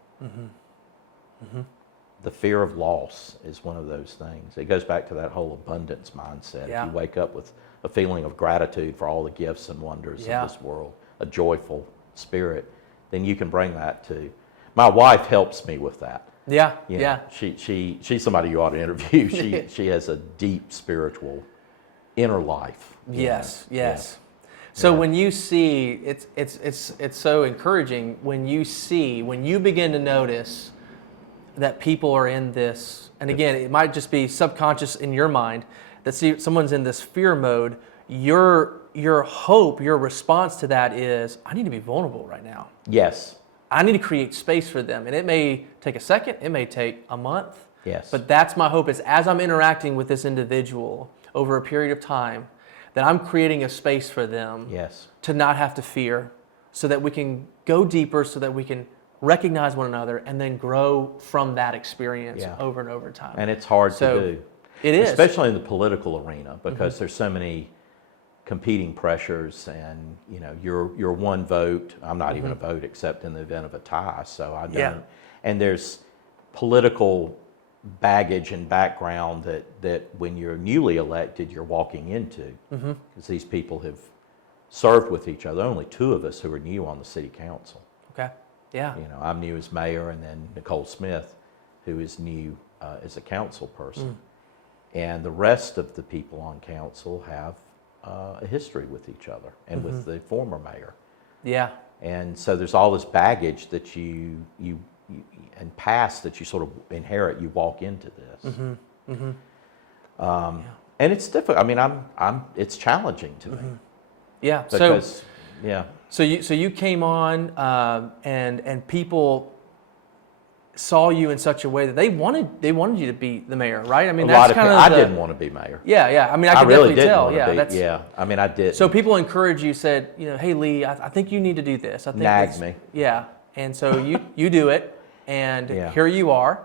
The fear of loss is one of those things. It goes back to that whole abundance mindset. If you wake up with a feeling of gratitude for all the gifts and wonders of this world, a joyful spirit, then you can bring that to. My wife helps me with that. She's somebody you ought to interview. She has a deep spiritual inner life. So when you see, it's so encouraging when you begin to notice that people are in this, and again, it might just be subconscious in your mind, that someone's in this fear mode. Your hope, your response to that is, I need to be vulnerable right now. I need to create space for them. And it may take a second, it may take a month. But that's my hope, is as I'm interacting with this individual over a period of time, that I'm creating a space for them to not have to fear, so that we can go deeper, so that we can recognize one another and then grow from that experience over and over time. And it's hard to do. It is. Especially in the political arena, because there's so many competing pressures, and you're one vote. I'm not even a vote except in the event of a tie, so I don't. And there's political baggage and background that when you're newly elected, you're walking into. Because these people have served with each other. Only two of us who are new on the city council. Okay. Yeah. You know, I'm new as mayor, and then Nicole Smith, who is new as a council person. And the rest of the people on council have a history with each other and with the former mayor. Yeah. And so there's all this baggage that you and past that you sort of inherit. You walk into this, and it's difficult. I mean, it's challenging to me. Yeah. Because, So you came on, and people saw you in such a way that they wanted you to be the mayor, right? I mean, that's kind of I didn't want to be mayor. Yeah. I mean, I could really definitely didn't tell. want to be. Yeah. I mean, I did. So people encouraged you, said, you know, hey Lee, I think you need to do this. I think nagged me. Yeah. And so you do it, and Yeah. here you are.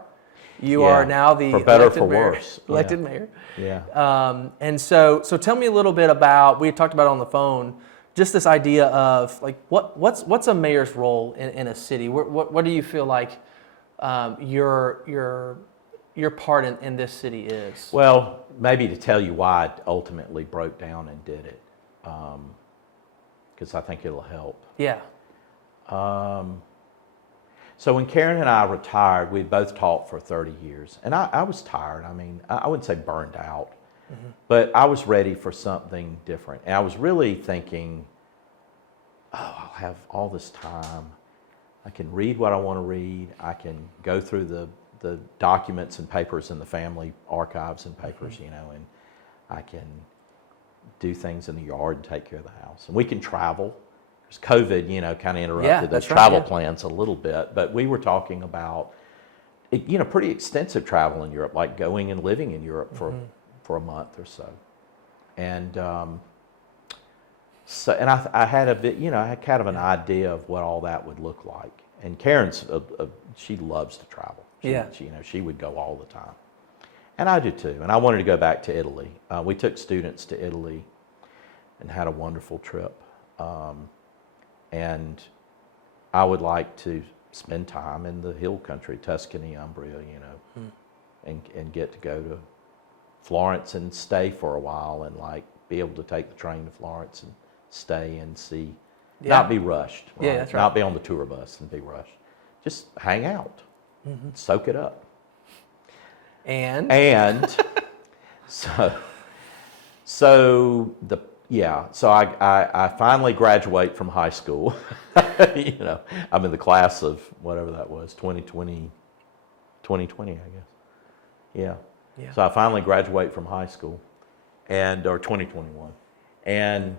You are now the for better or elected for mayor, worse. elected mayor. Yeah. And so tell me a little bit about, we had talked about it on the phone, just this idea of like what's a mayor's role in a city? What do you feel like your part in this city is? Well, maybe to tell you why I ultimately broke down and did it, because I think it'll help. Yeah. So when Karen and I retired, we both taught for 30 years, and I was tired. I mean, I wouldn't say burned out, but I was ready for something different. And I was really thinking, oh, I'll have all this time. I can read what I want to read. I can go through the documents and papers in the family archives and papers, you know, and I can do things in the yard and take care of the house. And we can travel. Because COVID, you know, kind of interrupted those travel plans a little bit. But we were talking about, you know, pretty extensive travel in Europe, like going and living in Europe for a month or so. And I had a bit, you know, I had kind of an idea of what all that would look like. And Karen's, she loves to travel. She, you know, she would go all the time. And I do too. And I wanted to go back to Italy. We took students to Italy and had a wonderful trip. And I would like to spend time in the hill country, Tuscany, Umbria, you know, and get to go to Florence and stay for a while and like be able to take the train to Florence and stay and see, not be rushed. Right? Yeah, that's right. Not be on the tour bus and be rushed. Just hang out, soak it up. And so I finally graduate from high school. You know, I'm in the class of whatever that was, 2020, I guess. Yeah. So I finally graduate from high school, or 2021, and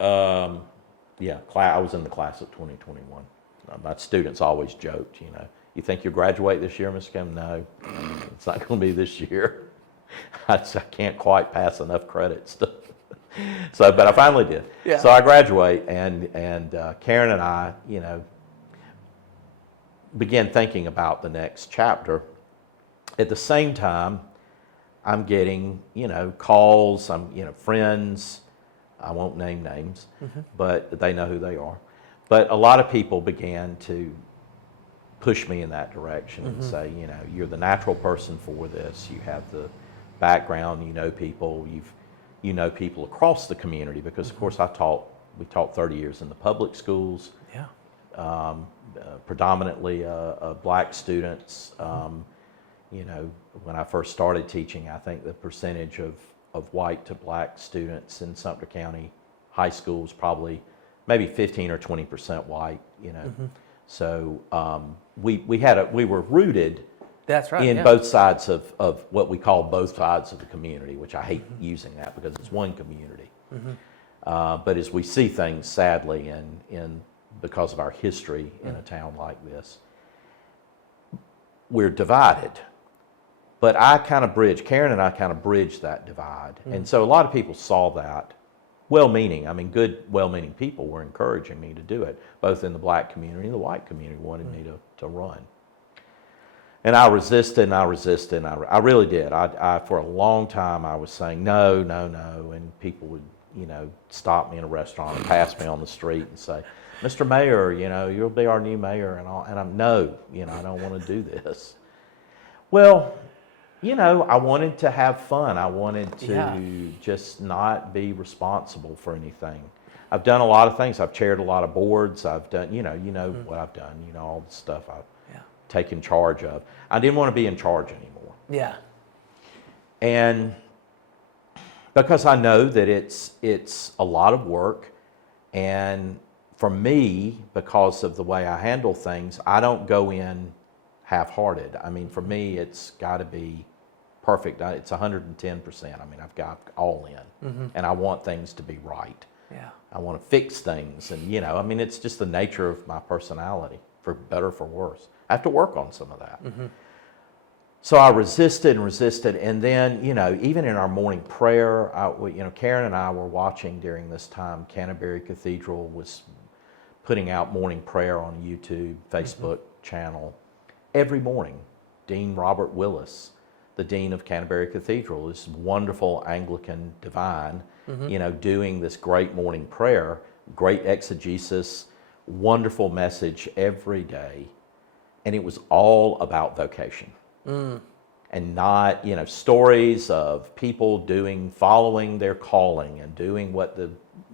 I was in the class of 2021. My students always joked, you know, you think you'll graduate this year, Mr. Kim? No, it's not going to be this year. I can't quite pass enough credits to. So, but I finally did. Yeah. So I graduate, and Karen and I, you know, began thinking about the next chapter. At the same time, I'm getting, you know, calls. Friends. I won't name names, but they know who they are. But a lot of people began to push me in that direction and say, you know, you're the natural person for this. You have the background. You know people. You know people across the community because, of course, we taught 30 years in the public schools, predominantly black students. You know, when I first started teaching, I think the percentage of white to black students in Sumter County high schools probably maybe 15 or 20% white, you know. So we were rooted That's right, in both sides of what we call both sides of the community, which I hate using that because it's one community. But as we see things, sadly, because of our history in a town like this, we're divided. But Karen and I kind of bridged that divide. And so a lot of people saw that, well-meaning, good, well-meaning people were encouraging me to do it, both in the black community and the white community wanted me to run. And I resisted, and I really did. I for a long time, I was saying, no, and people would, you know, stop me in a restaurant and pass me on the street and say, Mr. Mayor, you know, you'll be our new mayor, and I'm, no, you know, I don't want to do this. Well, I wanted to have fun. I wanted to Yeah. just not be responsible for anything. I've done a lot of things. I've chaired a lot of boards. I've done, what I've done, all the stuff I've Yeah. taken charge of. I didn't want to be in charge anymore. Yeah. And because I know that it's a lot of work, and for me, because of the way I handle things, I don't go in half-hearted. I mean, for me, it's got to be perfect. It's 110%. I mean, I've got all in, and I want things to be right. Yeah. I want to fix things, and I mean, it's just the nature of my personality, for better or for worse. I have to work on some of that. So I resisted and resisted, and then, even in our morning prayer, Karen and I were watching during this time. Canterbury Cathedral was putting out morning prayer on YouTube, Facebook channel every morning. Dean Robert Willis, the Dean of Canterbury Cathedral, this wonderful Anglican divine, doing this great morning prayer, great exegesis, wonderful message every day. And it was all about vocation. And not, stories of people following their calling and doing what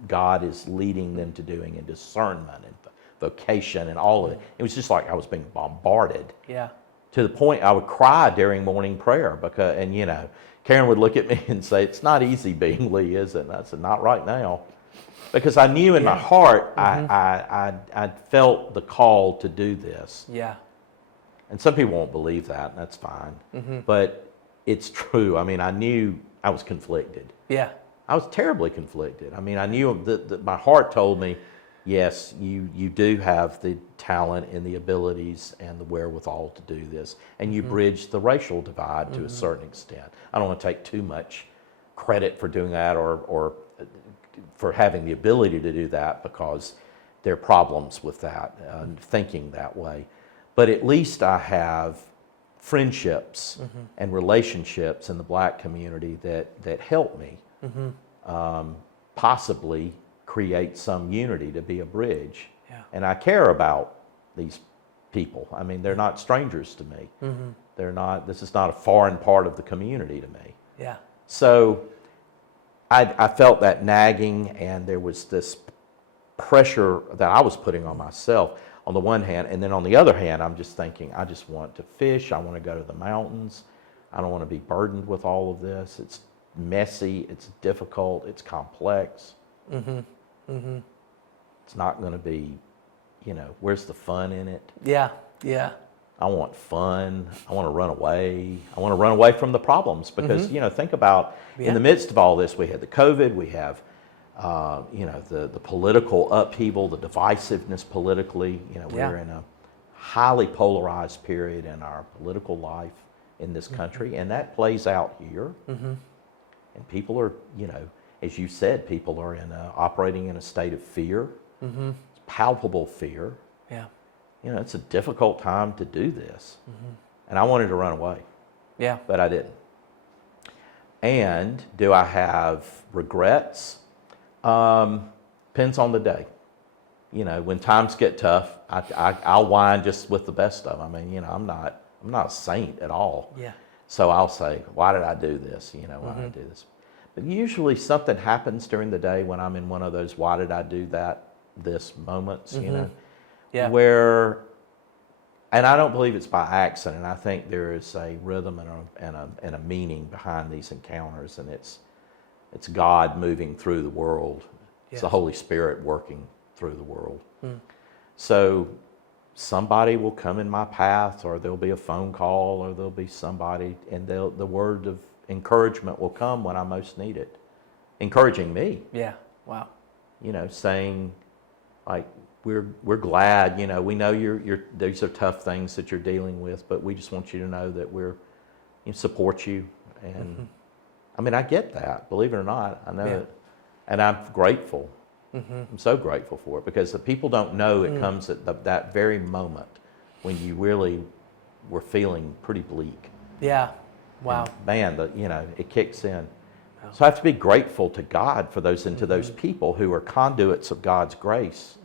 God is leading them to doing, and discernment and vocation and all of it. It was just like I was being bombarded. Yeah. To the point I would cry during morning prayer and Karen would look at me and say, "It's not easy being Lee, is it?" And I said, "Not right now." Because I knew in my heart, I felt the call to do this. Yeah. And some people won't believe that, and that's fine. But it's true. I mean, I knew I was conflicted. Yeah. I was terribly conflicted. I mean, I knew that my heart told me, yes, you do have the talent and the abilities and the wherewithal to do this. And you bridge the racial divide to a certain extent. I don't want to take too much credit for doing that or for having the ability to do that, because there are problems with that, thinking that way. But at least I have friendships and relationships in the Black community that help me possibly create some unity to be a bridge. Yeah. And I care about these people. I mean, they're not strangers to me. This is not a foreign part of the community to me. Yeah. So I felt that nagging, and there was this pressure that I was putting on myself on the one hand, and then on the other hand, I'm just thinking, I just want to fish, I want to go to the mountains, I don't want to be burdened with all of this. It's messy, it's difficult, it's complex. It's not going to be, where's the fun in it? Yeah. Yeah. I want fun. I want to run away. I want to run away from the problems because, think about in the midst of all this, we had the COVID, we have, the political upheaval, the divisiveness politically. We're in a highly polarized period in our political life in this country, and that plays out here. And people are, as you said, people are operating in a state of fear, palpable fear. Yeah. It's a difficult time to do this. And I wanted to run away. Yeah. But I didn't. And do I have regrets? Depends on the day. When times get tough, I'll whine just with the best of them. I mean, I'm not a saint at all. Yeah. So I'll say, why did I do this? Why did I do this? But usually something happens during the day when I'm in one of those why did I do this moments, Yeah. where, and I don't believe it's by accident. I think there is a rhythm and a meaning behind these encounters, and it's God moving through the world. It's the Holy Spirit working through the world. So somebody will come in my path, or there'll be a phone call, or there'll be somebody, and the word of encouragement will come when I most need it. Encouraging me. Yeah. Wow. Saying, like, we're glad, we know these are tough things that you're dealing with, but we just want you to know that we support you. And I mean, I get that, believe it or not, I know it. And I'm grateful. I'm so grateful for it, because the people don't know it comes at that very moment when you really were feeling pretty bleak. Yeah. Wow. And man, it kicks in. So I have to be grateful to God for those people who are conduits of God's grace,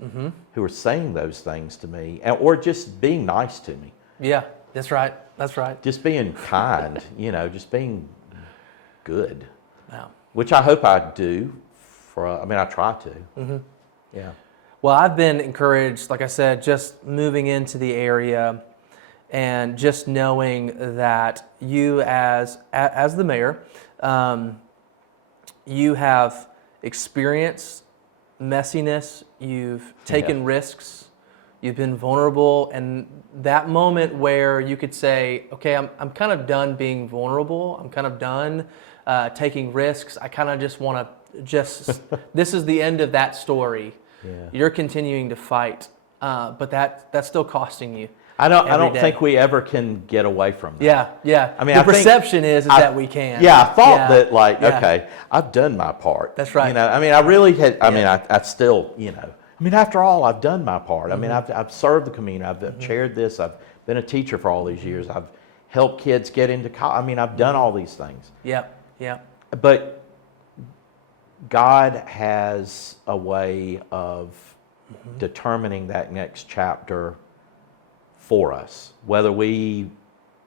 who are saying those things to me, or just being nice to me. Yeah. That's right. That's right. Just being kind, just being good, Wow. which I hope I do. I try to. Mm-hmm. Yeah. Well, I've been encouraged, like I said, just moving into the area and just knowing that you as the mayor, you have experienced messiness, you've taken risks, you've been vulnerable, and that moment where you could say, okay, I'm kind of done being vulnerable, I'm kind of done taking risks, I kind of just want to this is the end of that story. Yeah. You're continuing to fight, but that's still costing you. I don't day. think we ever can get away from that. Yeah. I mean, the I think perception is that we can. Yeah, I thought that Yeah. okay, I've done my part. That's right. I really had. I still, after all, I've done my part. Mm-hmm. I've served the community. I've chaired this. I've been a teacher for all these years. I've helped kids get into college. I've done all these things. Yeah. But God has a way of determining that next chapter for us, whether we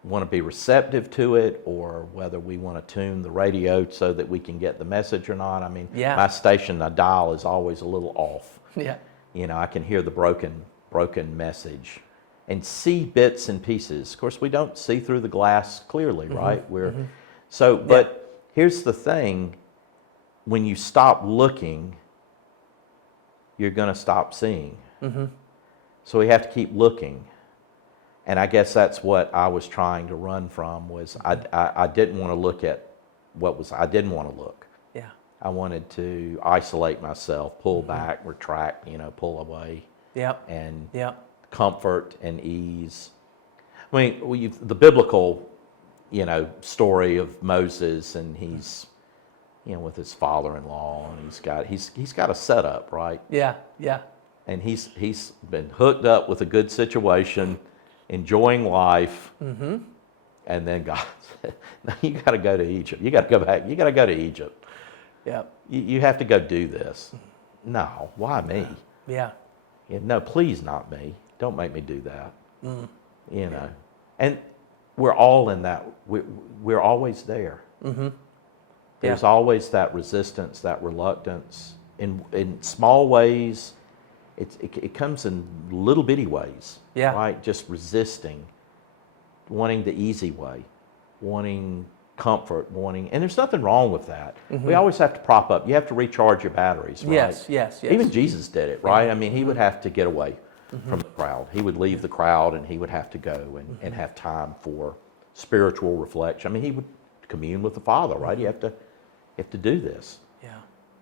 want to be receptive to it or whether we want to tune the radio so that we can get the message or not. My station, the dial is always a little off. Yeah. I can hear the broken message and see bits and pieces. Of course, we don't see through the glass clearly, right? But here's the thing. When you stop looking, you're going to stop seeing. So we have to keep looking. And I guess that's what I was trying to run from was I didn't want to look at I didn't want to look. Yeah. I wanted to isolate myself, pull back, retract, pull away. And comfort and ease. The biblical, story of Moses, and he's, with his father-in-law, and he's got a setup, right? Yeah. And he's been hooked up with a good situation, enjoying life, and then God said, "No, you got to go to Egypt. You got to go back. You got to go to Egypt. Yeah. You have to go do this." No, why me? Yeah. No, please not me. Don't make me do that. And we're all in that. We're always there. There's always that resistance, that reluctance. In small ways, it comes in little bitty ways. Yeah. Right? Just resisting, wanting the easy way, wanting comfort, and there's nothing wrong with that. We always have to prop up. You have to recharge your batteries, right? Yes. Even Jesus did it, right? He would have to get away from the crowd. He would leave the crowd and he would have to go and have time for spiritual reflection. He would commune with the Father, right? You have to do this. Yeah.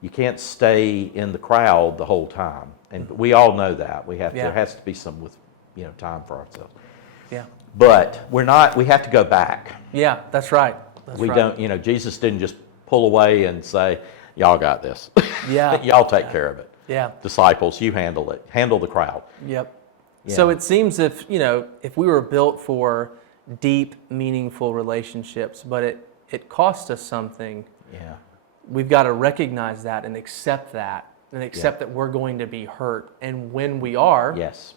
You can't stay in the crowd the whole time. And we all know that. There has to be some time for ourselves. Yeah. But we have to go back. Yeah, that's right. We don't, Jesus didn't just pull away and say, "Y'all got this. Yeah. Y'all take care of it. Yeah. Disciples, you handle it. Handle the crowd." Yep. Yeah. So it seems if we were built for deep, meaningful relationships, but it costs us something. Yeah. We've got to recognize that and accept that that we're going to be hurt. And when we are, yes,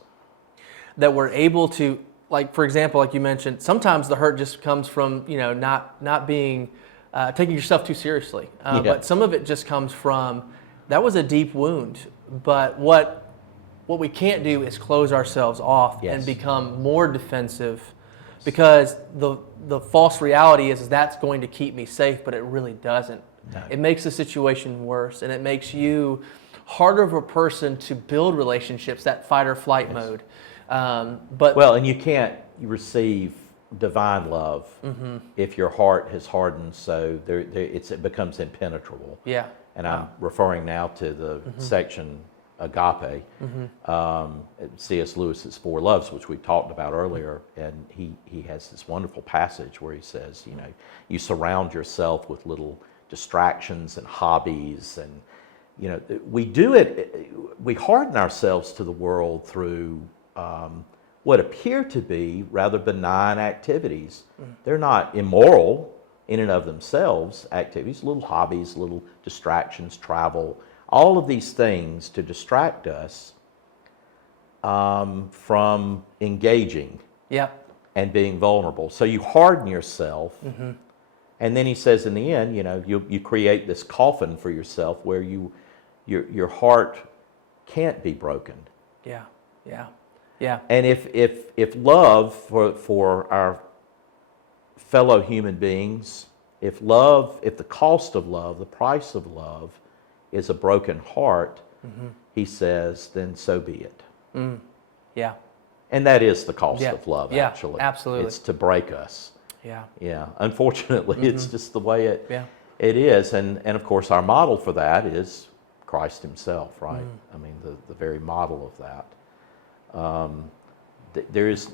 that we're able to, like, for example, like you mentioned, sometimes the hurt just comes from, not being, taking yourself too seriously. But some of it just comes from, that was a deep wound. But what we can't do is close ourselves off and become more defensive, because the false reality is that's going to keep me safe, but it really doesn't. No. It makes the situation worse, and it makes you harder of a person to build relationships, that fight or flight mode. And you can't receive divine love if your heart has hardened, so it becomes impenetrable. Yeah. And I'm referring now to the section agape, C.S. Lewis's Four Loves, which we talked about earlier, and he has this wonderful passage where he says, you surround yourself with little distractions and hobbies, and we do it. We harden ourselves to the world through what appear to be rather benign activities. They're not immoral in and of themselves. Activities, little hobbies, little distractions, travel, all of these things to distract us from engaging. Yeah. and being vulnerable. So you harden yourself, and then he says in the end, you create this coffin for yourself where your heart can't be broken. Yeah, yeah, yeah. And if love for our fellow human beings, if the cost of love, the price of love is a broken heart, he says, then so be it. Yeah. And that is the cost Yeah. of love, Yeah, actually. absolutely. It's to break us. Yeah. Yeah. Unfortunately, it's just the way it is. And of course, our model for that is Christ himself, right? I mean, the very model of that. There is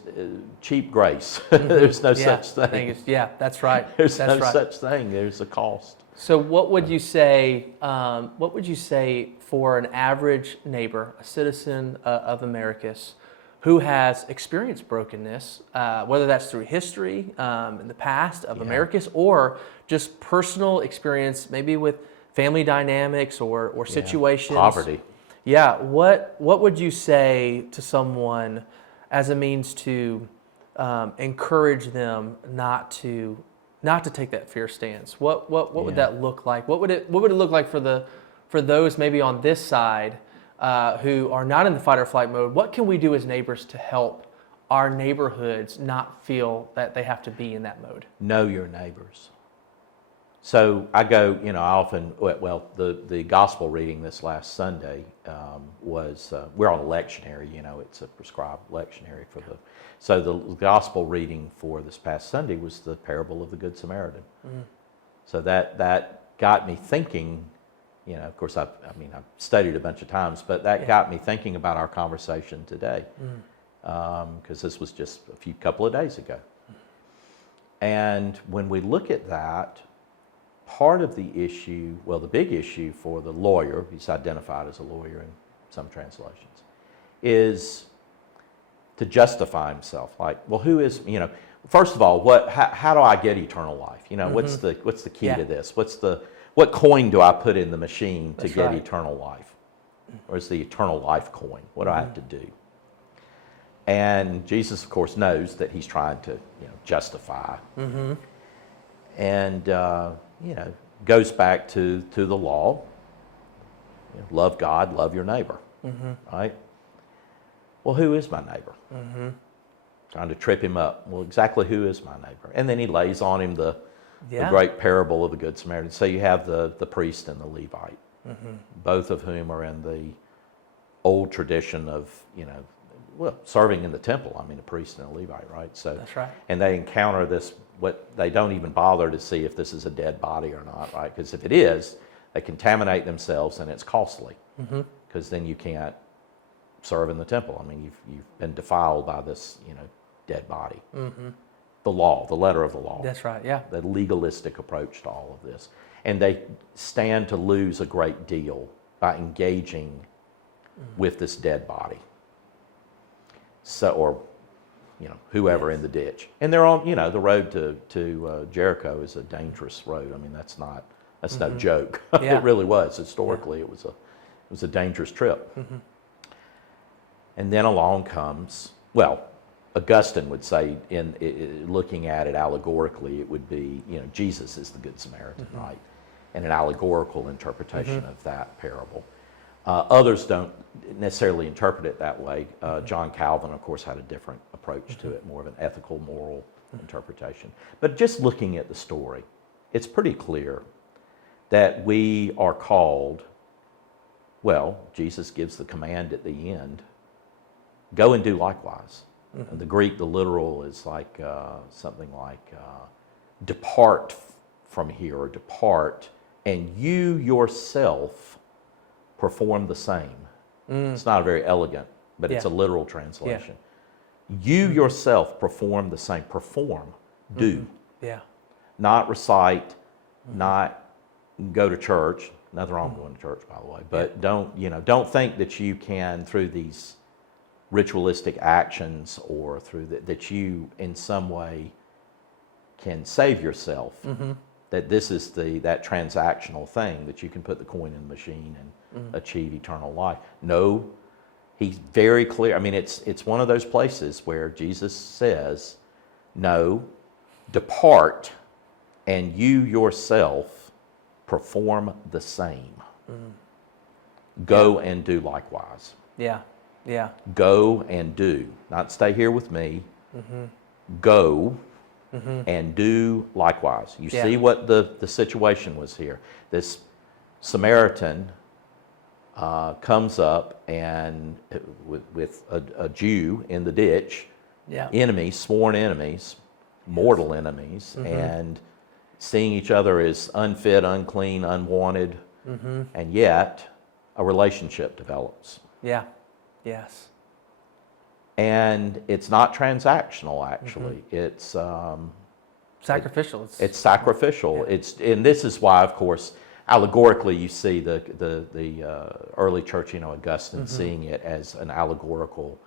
cheap grace. There's no such thing. Yeah, that's right. There's that's no right. such thing. There's a cost. So what would you say? What would you say for an average neighbor, a citizen of Americus, who has experienced brokenness, whether that's through history in the past of Americus, or just personal experience, maybe with family dynamics or situations, Poverty. Yeah, what would you say to someone as a means to encourage them not to take that fear stance? What would that look like? What would it look like for those maybe on this side who are not in the fight or flight mode? What can we do as neighbors to help our neighborhoods not feel that they have to be in that mode? Know your neighbors. So I go, I often, the gospel reading this last Sunday was, we're on a lectionary, it's a prescribed lectionary so the gospel reading for this past Sunday was the parable of the Good Samaritan. So that got me thinking, of course, I've studied a bunch of times, but that got me thinking about our conversation today, because this was just a couple of days ago. And when we look at that, part of the issue, the big issue for the lawyer, he's identified as a lawyer in some translations, is to justify himself. Like, who is, first of all, how do I get eternal life? What's the key to this? What coin do I put in the machine to get eternal life? Or is the eternal life coin? What do I have to do? And Jesus, of course, knows that he's trying to, justify. And, goes back to the law. Love God, love your neighbor. Right? Well, who is my neighbor? Trying to trip him up. Well, exactly who is my neighbor? And then he lays on him the great parable of the Good Samaritan. So you have the priest and the Levite, both of whom are in the old tradition of, serving in the temple. I mean, a priest and a Levite, right? So that's right. And they encounter this, they don't even bother to see if this is a dead body or not, right? Because if it is, they contaminate themselves and it's costly. Because then you can't serve in the temple. I mean, you've been defiled by this, dead body. The law, the letter of the law. That's right, yeah. The legalistic approach to all of this. And they stand to lose a great deal by engaging with this dead body. So, or, whoever in the ditch. And they're on, the road to Jericho is a dangerous road. I mean, that's no joke. It really was. Historically, it was a dangerous trip. And then along comes, Augustine would say, looking at it allegorically, it would be, Jesus is the Good Samaritan, right? And an allegorical interpretation of that parable. Others don't necessarily interpret it that way. John Calvin, of course, had a different approach to it, more of an ethical, moral interpretation. But just looking at the story, it's pretty clear that we are called, Jesus gives the command at the end, go and do likewise. And the Greek, the literal, is like something like depart from here, or depart, and you yourself perform the same. It's not very elegant, but it's a literal translation. You yourself perform the same. Perform, do. Not recite, not go to church. Nothing wrong with going to church, by the way. But don't think that you can, through these ritualistic actions or through that you in some way can save yourself. That this is that transactional thing that you can put the coin in the machine and achieve eternal life. No, he's very clear. I mean, it's one of those places where Jesus says, No, depart, and you yourself perform the same. Go and do likewise. Yeah. Yeah. Go and do. Not stay here with me. Go and do likewise. You see what the situation was here. This Samaritan comes up and with a Jew in the ditch, enemies, sworn enemies, mortal enemies, and seeing each other as unfit, unclean, unwanted, and yet a relationship develops. Yeah. Yes. And it's not transactional, actually. It's sacrificial. It's sacrificial. And this is why, of course, allegorically, you see the early church, Augustine seeing it as an allegorical,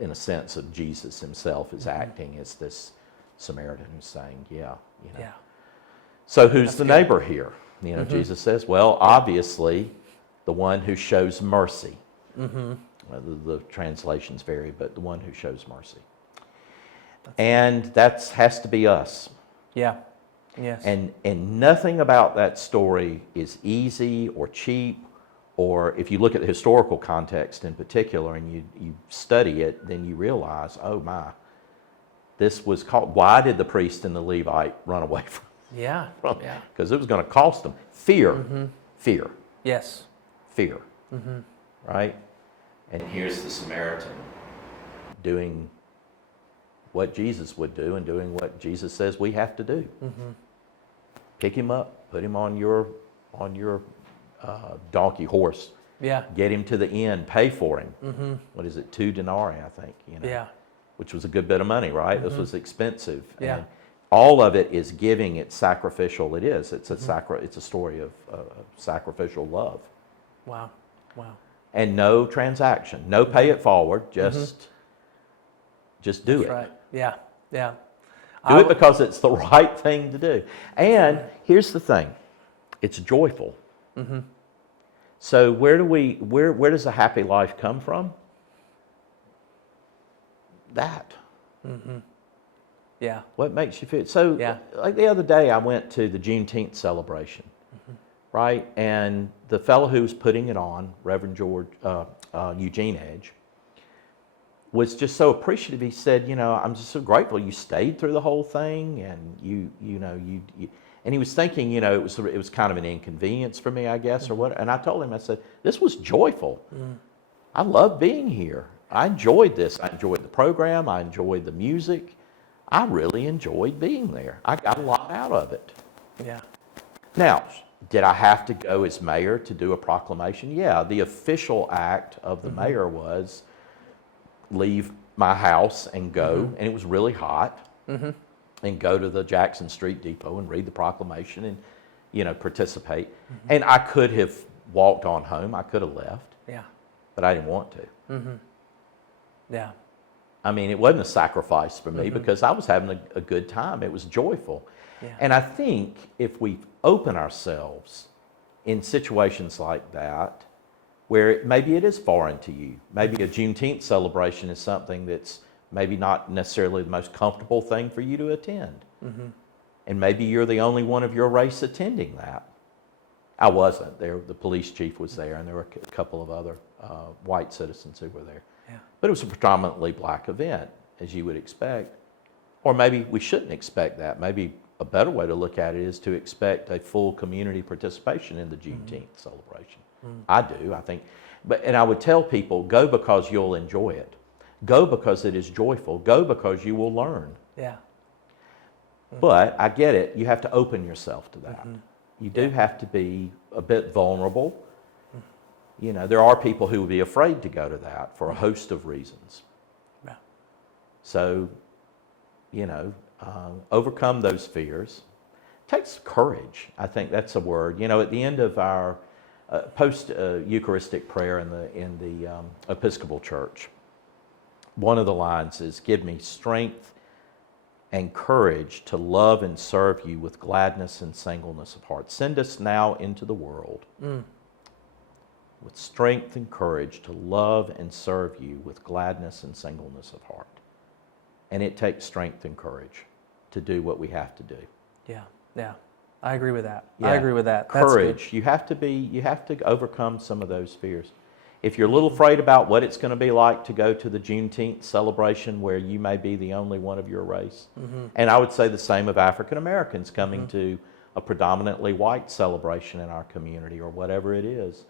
in a sense, of Jesus himself is acting as this Samaritan who's saying, yeah. So who's the neighbor here? Jesus says, well, obviously, the one who shows mercy. The translations vary, but the one who shows mercy. And that has to be us. Yeah. Yes. And nothing about that story is easy or cheap, or if you look at the historical context in particular and you study it, then you realize, oh my, this was called, why did the priest and the Levite run away from? Yeah. Because it was going to cost them. Fear. Fear. Yes. Fear. Right? And here's the Samaritan doing what Jesus would do and doing what Jesus says we have to do. Pick him up, put him on your donkey horse. Yeah. Get him to the inn, pay for him. What is it, 2 denarii, I think. Yeah. Which was a good bit of money, right? This was expensive. Yeah. And all of it is giving. It's sacrificial. It is. It's it's a story of sacrificial love. Wow. And no transaction, no pay it forward. Just do it. Right. Yeah. Do it because it's the right thing to do. And here's the thing, it's joyful. So where does a happy life come from? That. Yeah. What makes you feel so? Like the other day, I went to the Juneteenth celebration, right? And the fellow who was putting it on, Reverend Eugene Edge, was just so appreciative. He said, I'm just so grateful you stayed through the whole thing, and you and he was thinking, it was kind of an inconvenience for me, I guess, or what. And I told him, I said, this was joyful. I love being here. I enjoyed this. I enjoyed the program. I enjoyed the music. I really enjoyed being there. I got a lot out of it. Yeah. Now, did I have to go as mayor to do a proclamation? Yeah. The official act of the mayor was leave my house and go, and it was really hot, and go to the Jackson Street Depot and read the proclamation and, participate. And I could have walked on home. I could have left. Yeah. But I didn't want to. Yeah. I mean, it wasn't a sacrifice for me because I was having a good time. It was joyful. Yeah. And I think if we open ourselves in situations like that, where maybe it is foreign to you, maybe a Juneteenth celebration is something that's maybe not necessarily the most comfortable thing for you to attend. And maybe you're the only one of your race attending that. I wasn't. The police chief was there, and there were a couple of other white citizens who were there. Yeah. But it was a predominantly black event, as you would expect. Or maybe we shouldn't expect that. Maybe a better way to look at it is to expect a full community participation in the Juneteenth celebration. I do, I think. And I would tell people, go because you'll enjoy it. Go because it is joyful. Go because you will learn. Yeah. But I get it. You have to open yourself to that. You do have to be a bit vulnerable. There are people who would be afraid to go to that for a host of reasons. Yeah. So, overcome those fears. It takes courage. I think that's a word. At the end of our post-Eucharistic prayer in the Episcopal Church, one of the lines is, "Give me strength and courage to love and serve you with gladness and singleness of heart. Send us now into the world with strength and courage to love and serve you with gladness and singleness of heart." And it takes strength and courage to do what we have to do. Yeah, yeah. I agree with that. Yeah. I agree with that. That's Courage. You have to overcome some of those fears. If you're a little afraid about what it's going to be like to go to the Juneteenth celebration where you may be the only one of your race, and I would say the same of African Americans coming to a predominantly white celebration in our community or whatever it is,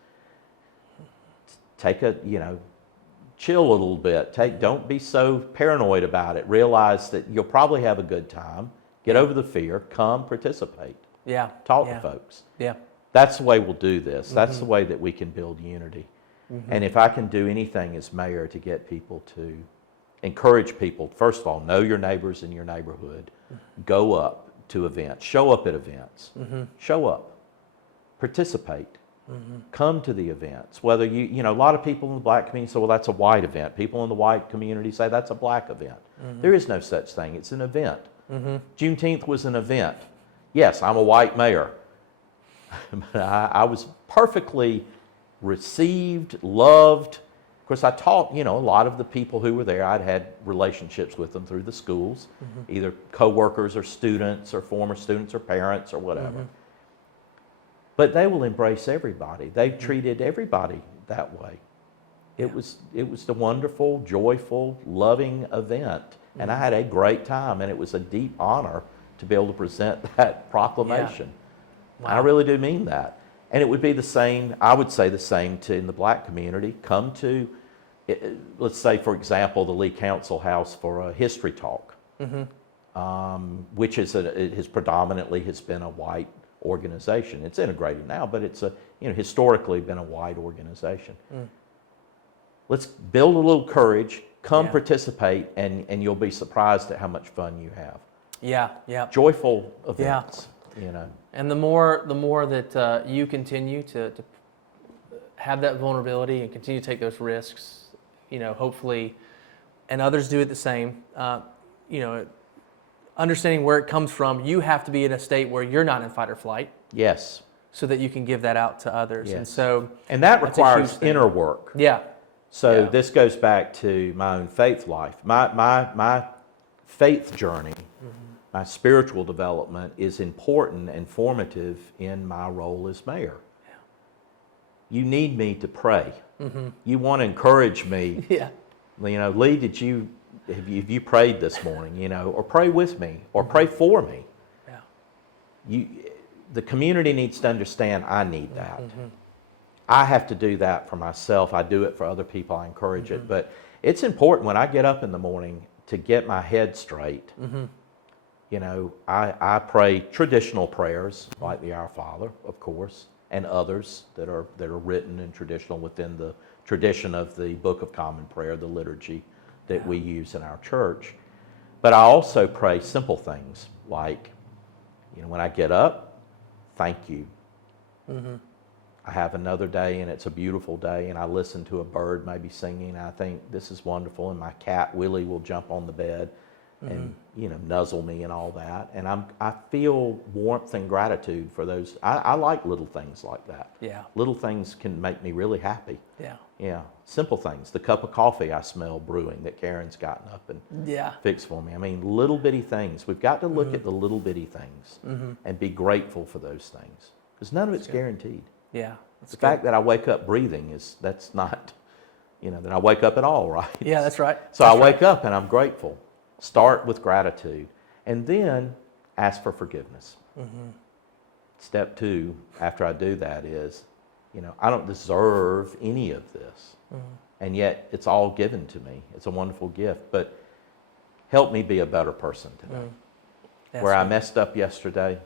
chill a little bit. Don't be so paranoid about it. Realize that you'll probably have a good time. Get over the fear. Come participate. Yeah. Talk to folks. Yeah. That's the way we'll do this. That's the way that we can build unity. And if I can do anything as mayor to get people to encourage people, first of all, know your neighbors in your neighborhood. Go up to events. Show up at events. Show up. Participate. Come to the events. Whether a lot of people in the black community say, well, that's a white event. People in the white community say that's a black event. There is no such thing. It's an event. Juneteenth was an event. Yes, I'm a white mayor. But I was perfectly received, loved. Of course, I taught, a lot of the people who were there, I'd had relationships with them through the schools, either co-workers or students or former students or parents or whatever. But they will embrace everybody. They've treated everybody that way. It was the wonderful, joyful, loving event. And I had a great time, and it was a deep honor to be able to present that proclamation. Wow. I really do mean that. And it would be the same, I would say the same in the black community. Come to, let's say, for example, the Lee Council House for a history talk, which is predominantly has been a white organization. It's integrated now, but it's historically been a white organization. Let's build a little courage, come participate, and you'll be surprised at how much fun you have. Yeah, yeah. Joyful events, And the more that you continue to have that vulnerability and continue to take those risks, hopefully, and others do it the same, understanding where it comes from, you have to be in a state where you're not in fight or flight. Yes. So that you can give that out to others. Yes. And that requires inner work. Yeah. So this goes back to my own faith life. My faith journey, my spiritual development is important and formative in my role as mayor. Yeah. You need me to pray. You want to encourage me. Yeah. Lee, have you prayed this morning, or pray with me, or pray for me. Yeah. The community needs to understand I need that. I have to do that for myself. I do it for other people. I encourage it. But it's important when I get up in the morning to get my head straight. I pray traditional prayers like the Our Father, of course, and others that are written and traditional within the tradition of the Book of Common Prayer, the liturgy that we use in our church. But I also pray simple things like, when I get up, thank you. I have another day and it's a beautiful day, and I listen to a bird maybe singing, and I think this is wonderful, and my cat Willie will jump on the bed and nuzzle me and all that, and I feel warmth and gratitude for those. I like little things like that. Yeah. Little things can make me really happy. Yeah. Yeah. Simple things. The cup of coffee I smell brewing that Karen's gotten up and fixed for me. I mean, little bitty things. We've got to look at the little bitty things and be grateful for those things, because none of it's guaranteed. Yeah. The fact that I wake up breathing that's not, that I wake up at all, right? Yeah, that's right. So I wake up and I'm grateful. Start with gratitude, and then ask for forgiveness. Step 2, after I do that, is, I don't deserve any of this, and yet it's all given to me. It's a wonderful gift, but help me be a better person today. Where I messed up yesterday,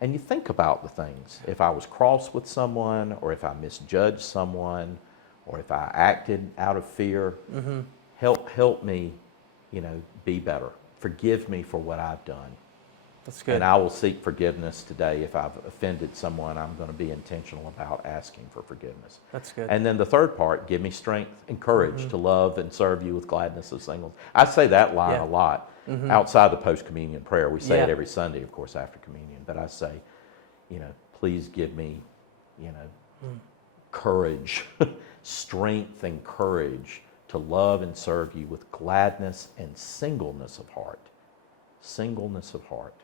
and you think about the things. If I was cross with someone, or if I misjudged someone, or if I acted out of fear, help me, be better. Forgive me for what I've done. That's good. And I will seek forgiveness today. If I've offended someone, I'm going to be intentional about asking for forgiveness. That's good. And then the third part, give me strength and courage to love and serve you with gladness of singleness. I say that line a lot outside the post-communion prayer. We say it every Sunday, of course, after communion. But I say, please give me, courage, strength and courage to love and serve you with gladness and singleness of heart. Singleness of heart.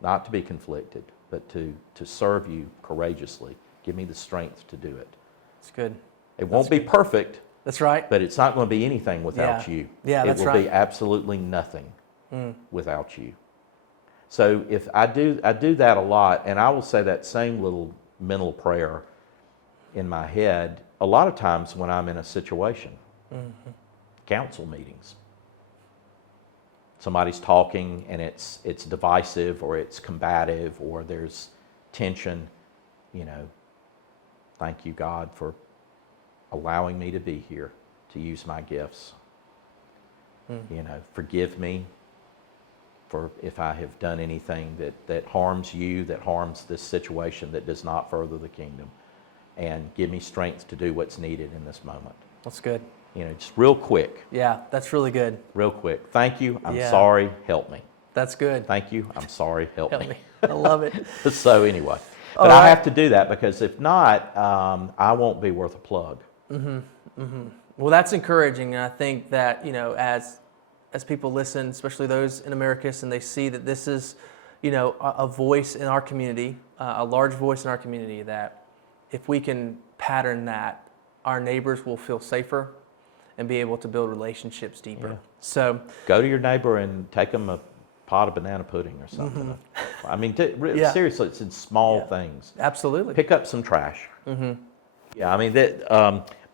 Not to be conflicted, but to serve you courageously. Give me the strength to do it. It's good. It won't be perfect, That's right. but it's not going to be anything without Yeah. you. Yeah, that's It will right. be absolutely nothing without you. So if I do that a lot, and I will say that same little mental prayer in my head a lot of times when I'm in a situation. Council meetings. Somebody's talking and it's divisive or it's combative or there's tension. You know, thank you, God, for allowing me to be here to use my gifts. You know, forgive me for if I have done anything that harms you, that harms this situation, that does not further the kingdom. And give me strength to do what's needed in this moment. That's good. You know, just real quick. Yeah, that's really good. Real quick. Thank you. I'm Yeah. sorry. Help me. That's good. Thank you. I'm sorry. Help me. I love it. So anyway, All but I right. have to do that because if not, I won't be worth a plug. Well, that's encouraging, and I think that, you know, as people listen, especially those in Americus, and they see that this is, you know, a voice in our community, a large voice in our community, that if we can pattern that, our neighbors will feel safer and be able to build relationships deeper. Yeah. So Go to your neighbor and take them a pot of banana pudding or something. I mean, Yeah. seriously, it's in small things. absolutely. Pick up some trash. Yeah, I mean,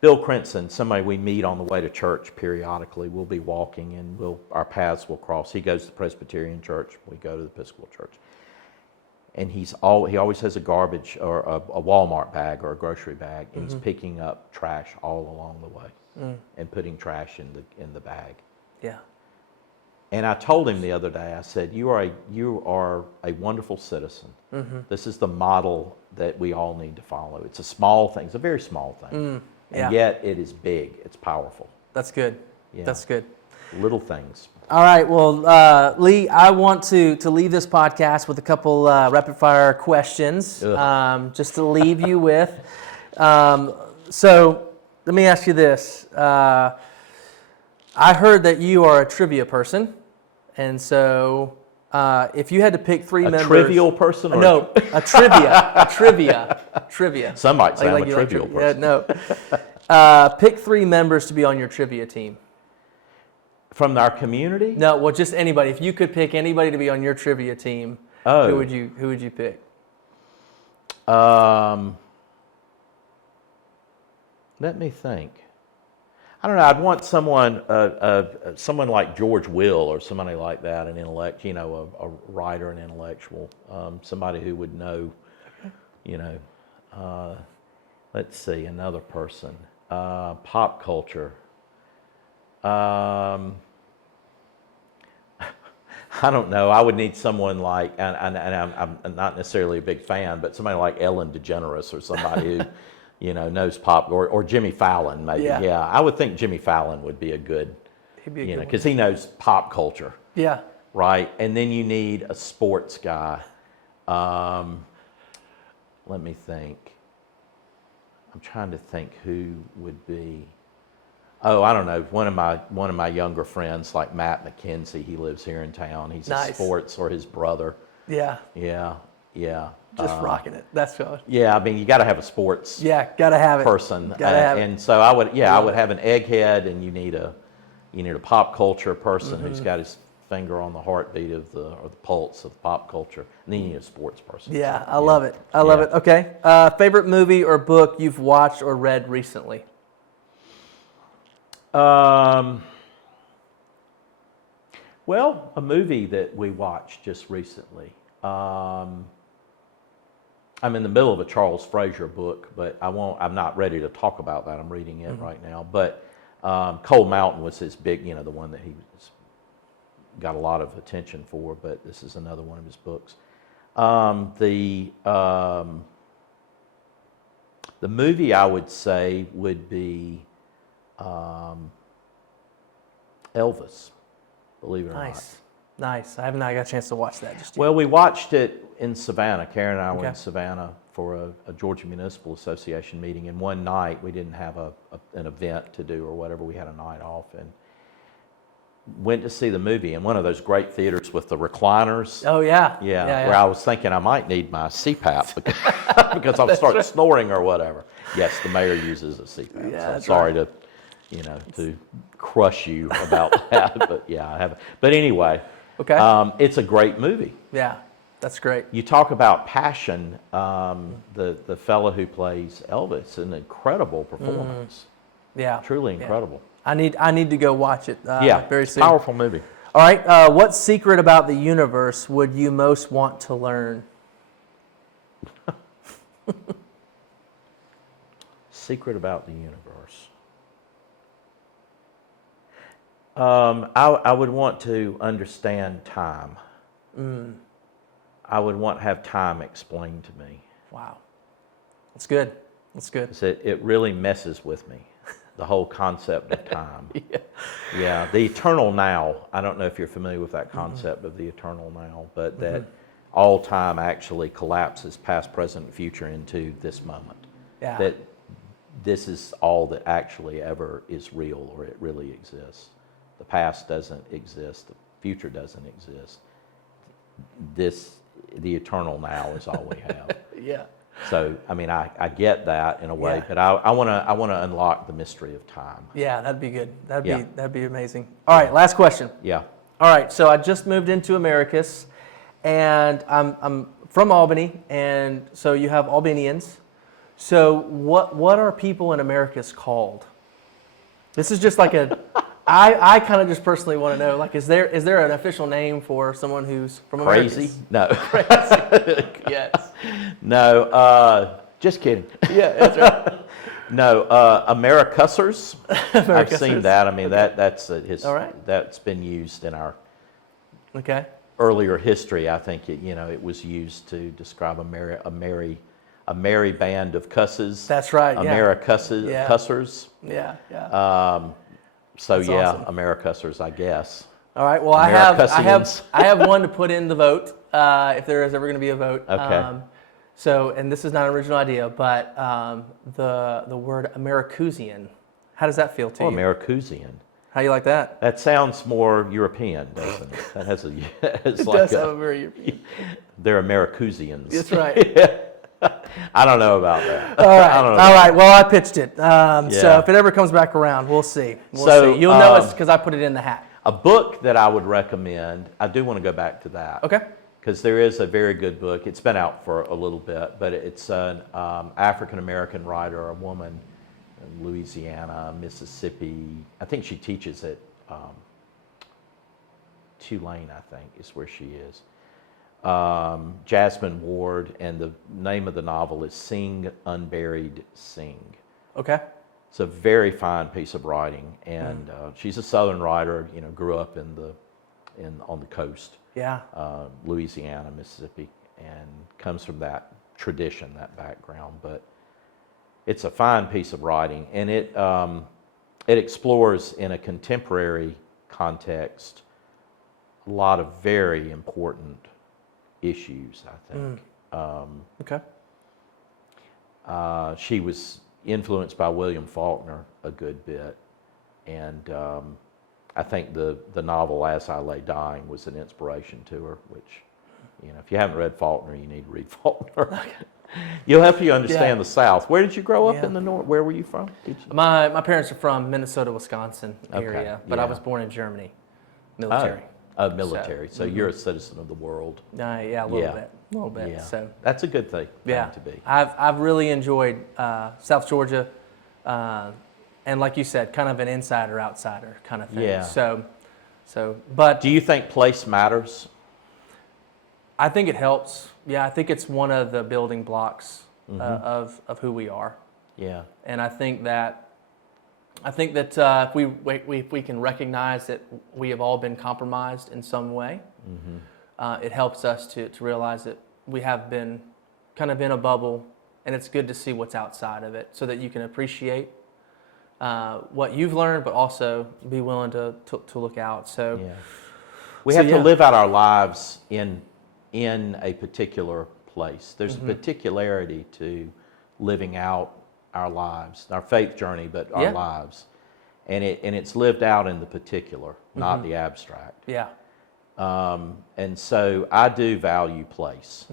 Bill Crenson, somebody we meet on the way to church periodically, we'll be walking and our paths will cross. He goes to the Presbyterian church, we go to the Episcopal church. And he always has a garbage or a Walmart bag or a grocery bag, and he's picking up trash all along the way and putting trash in the bag. Yeah. And I told him the other day, I said, you are a wonderful citizen. This is the model that we all need to follow. It's a small thing. It's a very small thing. Yeah. And yet it is big. It's powerful. That's good. Yeah. That's good. Little things. All right. Well, Lee, I want to leave this podcast with a couple rapid fire questions, just to leave you with. So let me ask you this. I heard that you are a trivia person, and so if you had to pick three members, Trivial person? Or no, a trivia. Some might say I'm a you like trivial trivia. person. Yeah, no. Pick three members to be on your trivia team. From our community? No, well, just anybody. If you could pick anybody to be on your trivia team, Oh. who would you pick? Let me think. I don't know. I'd want someone like George Will or somebody like that, an intellect, you know, a writer, an intellectual, somebody who would know, you know. Let's see, another person. Pop culture. I don't know. I would need someone like, and I'm not necessarily a big fan, but somebody like Ellen DeGeneres or somebody who, you know, knows pop, or Jimmy Fallon maybe. Yeah. I would think Jimmy Fallon would be a good, He'd be a you good know, one. because he knows pop culture, Yeah. right? And then you need a sports guy. Let me think. I'm trying to think who would be. Oh, I don't know. One of my younger friends, like Matt McKenzie, he lives here in town. He's Nice. a sports, or his brother. Yeah. Yeah. Just rocking it. That's good. Yeah, I mean, you got to have a sports Yeah, gotta have it. person, Gotta have it. and so I would have an egghead, and you need a pop culture person who's got his finger on the heartbeat or the pulse of pop culture, and then you need a sports person. Yeah, So, I love it. I love it. Okay. Favorite movie or book you've watched or read recently? Well, a movie that we watched just recently. I'm in the middle of a Charles Frazier book, but I'm not ready to talk about that. I'm reading it right now. But Cold Mountain was his big, you know, the one that he got a lot of attention for. But this is another one of his books. The movie I would say would be Elvis. Believe it or not. Nice. I haven't got a chance to watch that just yet. Well, we watched it in Savannah. Karen and I were in Okay. Savannah for a Georgia Municipal Association meeting, and one night we didn't have an event to do or whatever. We had a night off and went to see the movie in one of those great theaters with the recliners. Oh, yeah. Yeah, where I was thinking I might need my CPAP because I'll start snoring or whatever. Yes, the mayor uses a CPAP. Yeah, so I'm that's sorry right. to crush you about that, but yeah, I have. But anyway, Okay. It's a great movie. Yeah, that's great. You talk about passion. The fellow who plays Elvis, an incredible performance. Yeah. Truly incredible. I need to go watch it very soon. Powerful movie. All right. What secret about the universe would you most want to learn? Secret about the universe. I would want to understand time. I would want to have time explained to me. Wow. That's good. That's good. 'Cause it really messes with me, the whole concept of time. Yeah. Yeah, the eternal now. I don't know if you're familiar with that concept of the eternal now, but that all time actually collapses past, present, and future into this moment. Yeah. That this is all that actually ever is real or it really exists. The past doesn't exist. The future doesn't exist. The eternal now is all we have. Yeah. So, I mean, I get that in a way, Yeah. but I want to unlock the mystery of time. Yeah, that'd be good. Yeah. That'd be amazing. All right, last question. Yeah. All right, so I just moved into Americus, and I'm from Albany, and so you have Albanians. So what are people in Americus called? This is just like I kind of just personally want to know, like, is there an official name for someone who's from Crazy? Americus? No. Crazy. Yes. No, just kidding. Yeah, that's right. No, Americussers. I've seen Americussers. that. I mean, Okay. that's All right. that's been used in our Okay. earlier history. I think it was used to describe a merry band of cusses. That's right. Yeah. Americussers. Yeah. Cussers. Yeah. Yeah. So That's yeah, awesome. Americussers, I guess. All right. Well, I have Americusians. I have one to put in the vote if there is ever going to be a vote. Okay. So, and this is not an original idea, but the word Americusian. How does that feel to Oh, you? Americusian. How you like that? That sounds more European, doesn't it? That has a. It's It like does have a very. they're Americusians. That's right. I don't know about that. All right. I don't know All about right. Well, I pitched it. So Yeah. if it ever comes back around, we'll see. We'll So, see. You'll know it's because I put it in the hat. A book that I would recommend. I do want to go back to that. Okay. Because there is a very good book. It's been out for a little bit, but it's an African-American writer, a woman in Louisiana, Mississippi. I think she teaches at Tulane, I think, is where she is. Jasmine Ward, and the name of the novel is Sing Unburied Sing. Okay. It's a very fine piece of writing, and she's a Southern writer. Grew up on the coast. Yeah. Louisiana, Mississippi, and comes from that tradition, that background. But it's a fine piece of writing, and it explores in a contemporary context a lot of very important issues, I think. Okay. She was influenced by William Faulkner a good bit, and I think the novel As I Lay Dying was an inspiration to her, which, if you haven't read Faulkner, you need to read Faulkner. You'll help you understand the South. Where did you grow up in the North? Where were you from? My parents are from Minnesota, Wisconsin area, but I yeah. was born in Germany, military. Military. So you're a citizen of the world. Yeah, a little bit. Yeah. So That's a good thing to be. I've really enjoyed South Georgia, and like you said, kind of an insider outsider kind of thing. Yeah. But Do you think place matters? I think it helps. Yeah, I think it's one of the building blocks of who we are. Yeah. And I think that if we can recognize that we have all been compromised in some way, it helps us to realize that we have been kind of in a bubble, and it's good to see what's outside of it, so that you can appreciate what you've learned, but also be willing to look out. So Yeah. We have to live out our lives in a particular place. There's a particularity to living out our lives, our faith journey, but our Yeah. lives. And it's lived out in the particular, not the abstract. Yeah. And so I do value place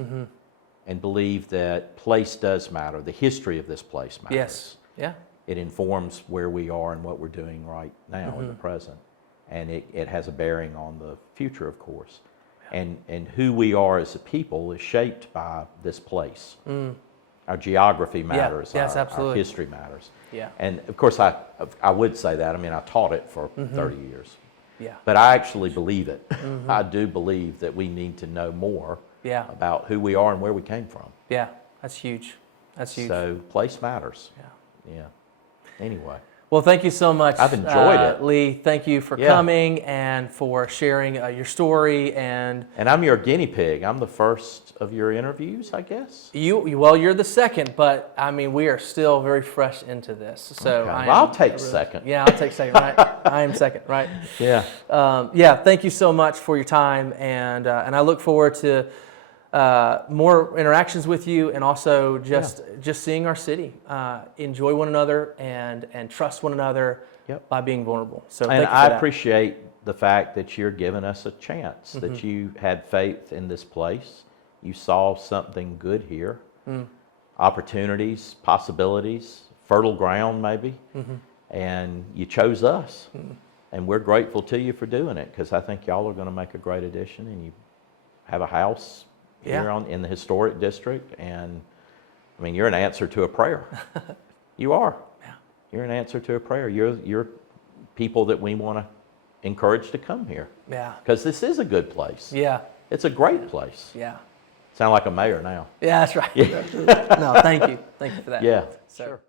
and believe that place does matter. The history of this place matters. Yes. Yeah. It informs where we are and what we're doing right now in the present. And it has a bearing on the future, of course. And who we are as a people is shaped by this place. Our geography matters. Yes, our absolutely. history matters. Yeah. And of course, I would say that. I mean, I taught it for 30 years. Yeah. But I actually believe it. I do believe that we need to know more Yeah. about who we are and where we came from. Yeah. That's huge. That's huge. So place matters. Yeah. Yeah. Anyway. Well, thank you so much. I've enjoyed it. Lee. Thank you for coming and for sharing your story. And I'm your guinea pig. I'm the first of your interviews, I guess. well, you're the second, but I mean, we are still very fresh into this. So Okay. I Well, I'll am take really- second. Yeah, I'll take second. Right. I am second. Right. Yeah. Yeah. Thank you so much for your time, and I look forward to more interactions with you, and also just seeing our city enjoy one another and trust one another by being vulnerable. So And thank you for I that. appreciate the fact that you're giving us a chance, that you had faith in this place. You saw something good here, opportunities, possibilities, fertile ground maybe, and you chose us. And we're grateful to you for doing it, because I think y'all are going to make a great addition, and you have a house here in the historic district, and I mean, you're an answer to a prayer. You are. Yeah. You're an answer to a prayer. You're people that we want to encourage to come here, Yeah. because this is a good place. Yeah. It's a great place. Yeah. Sound like a mayor now. Yeah, that's right. No, thank you. Thank you for that. Yeah. So, Sure.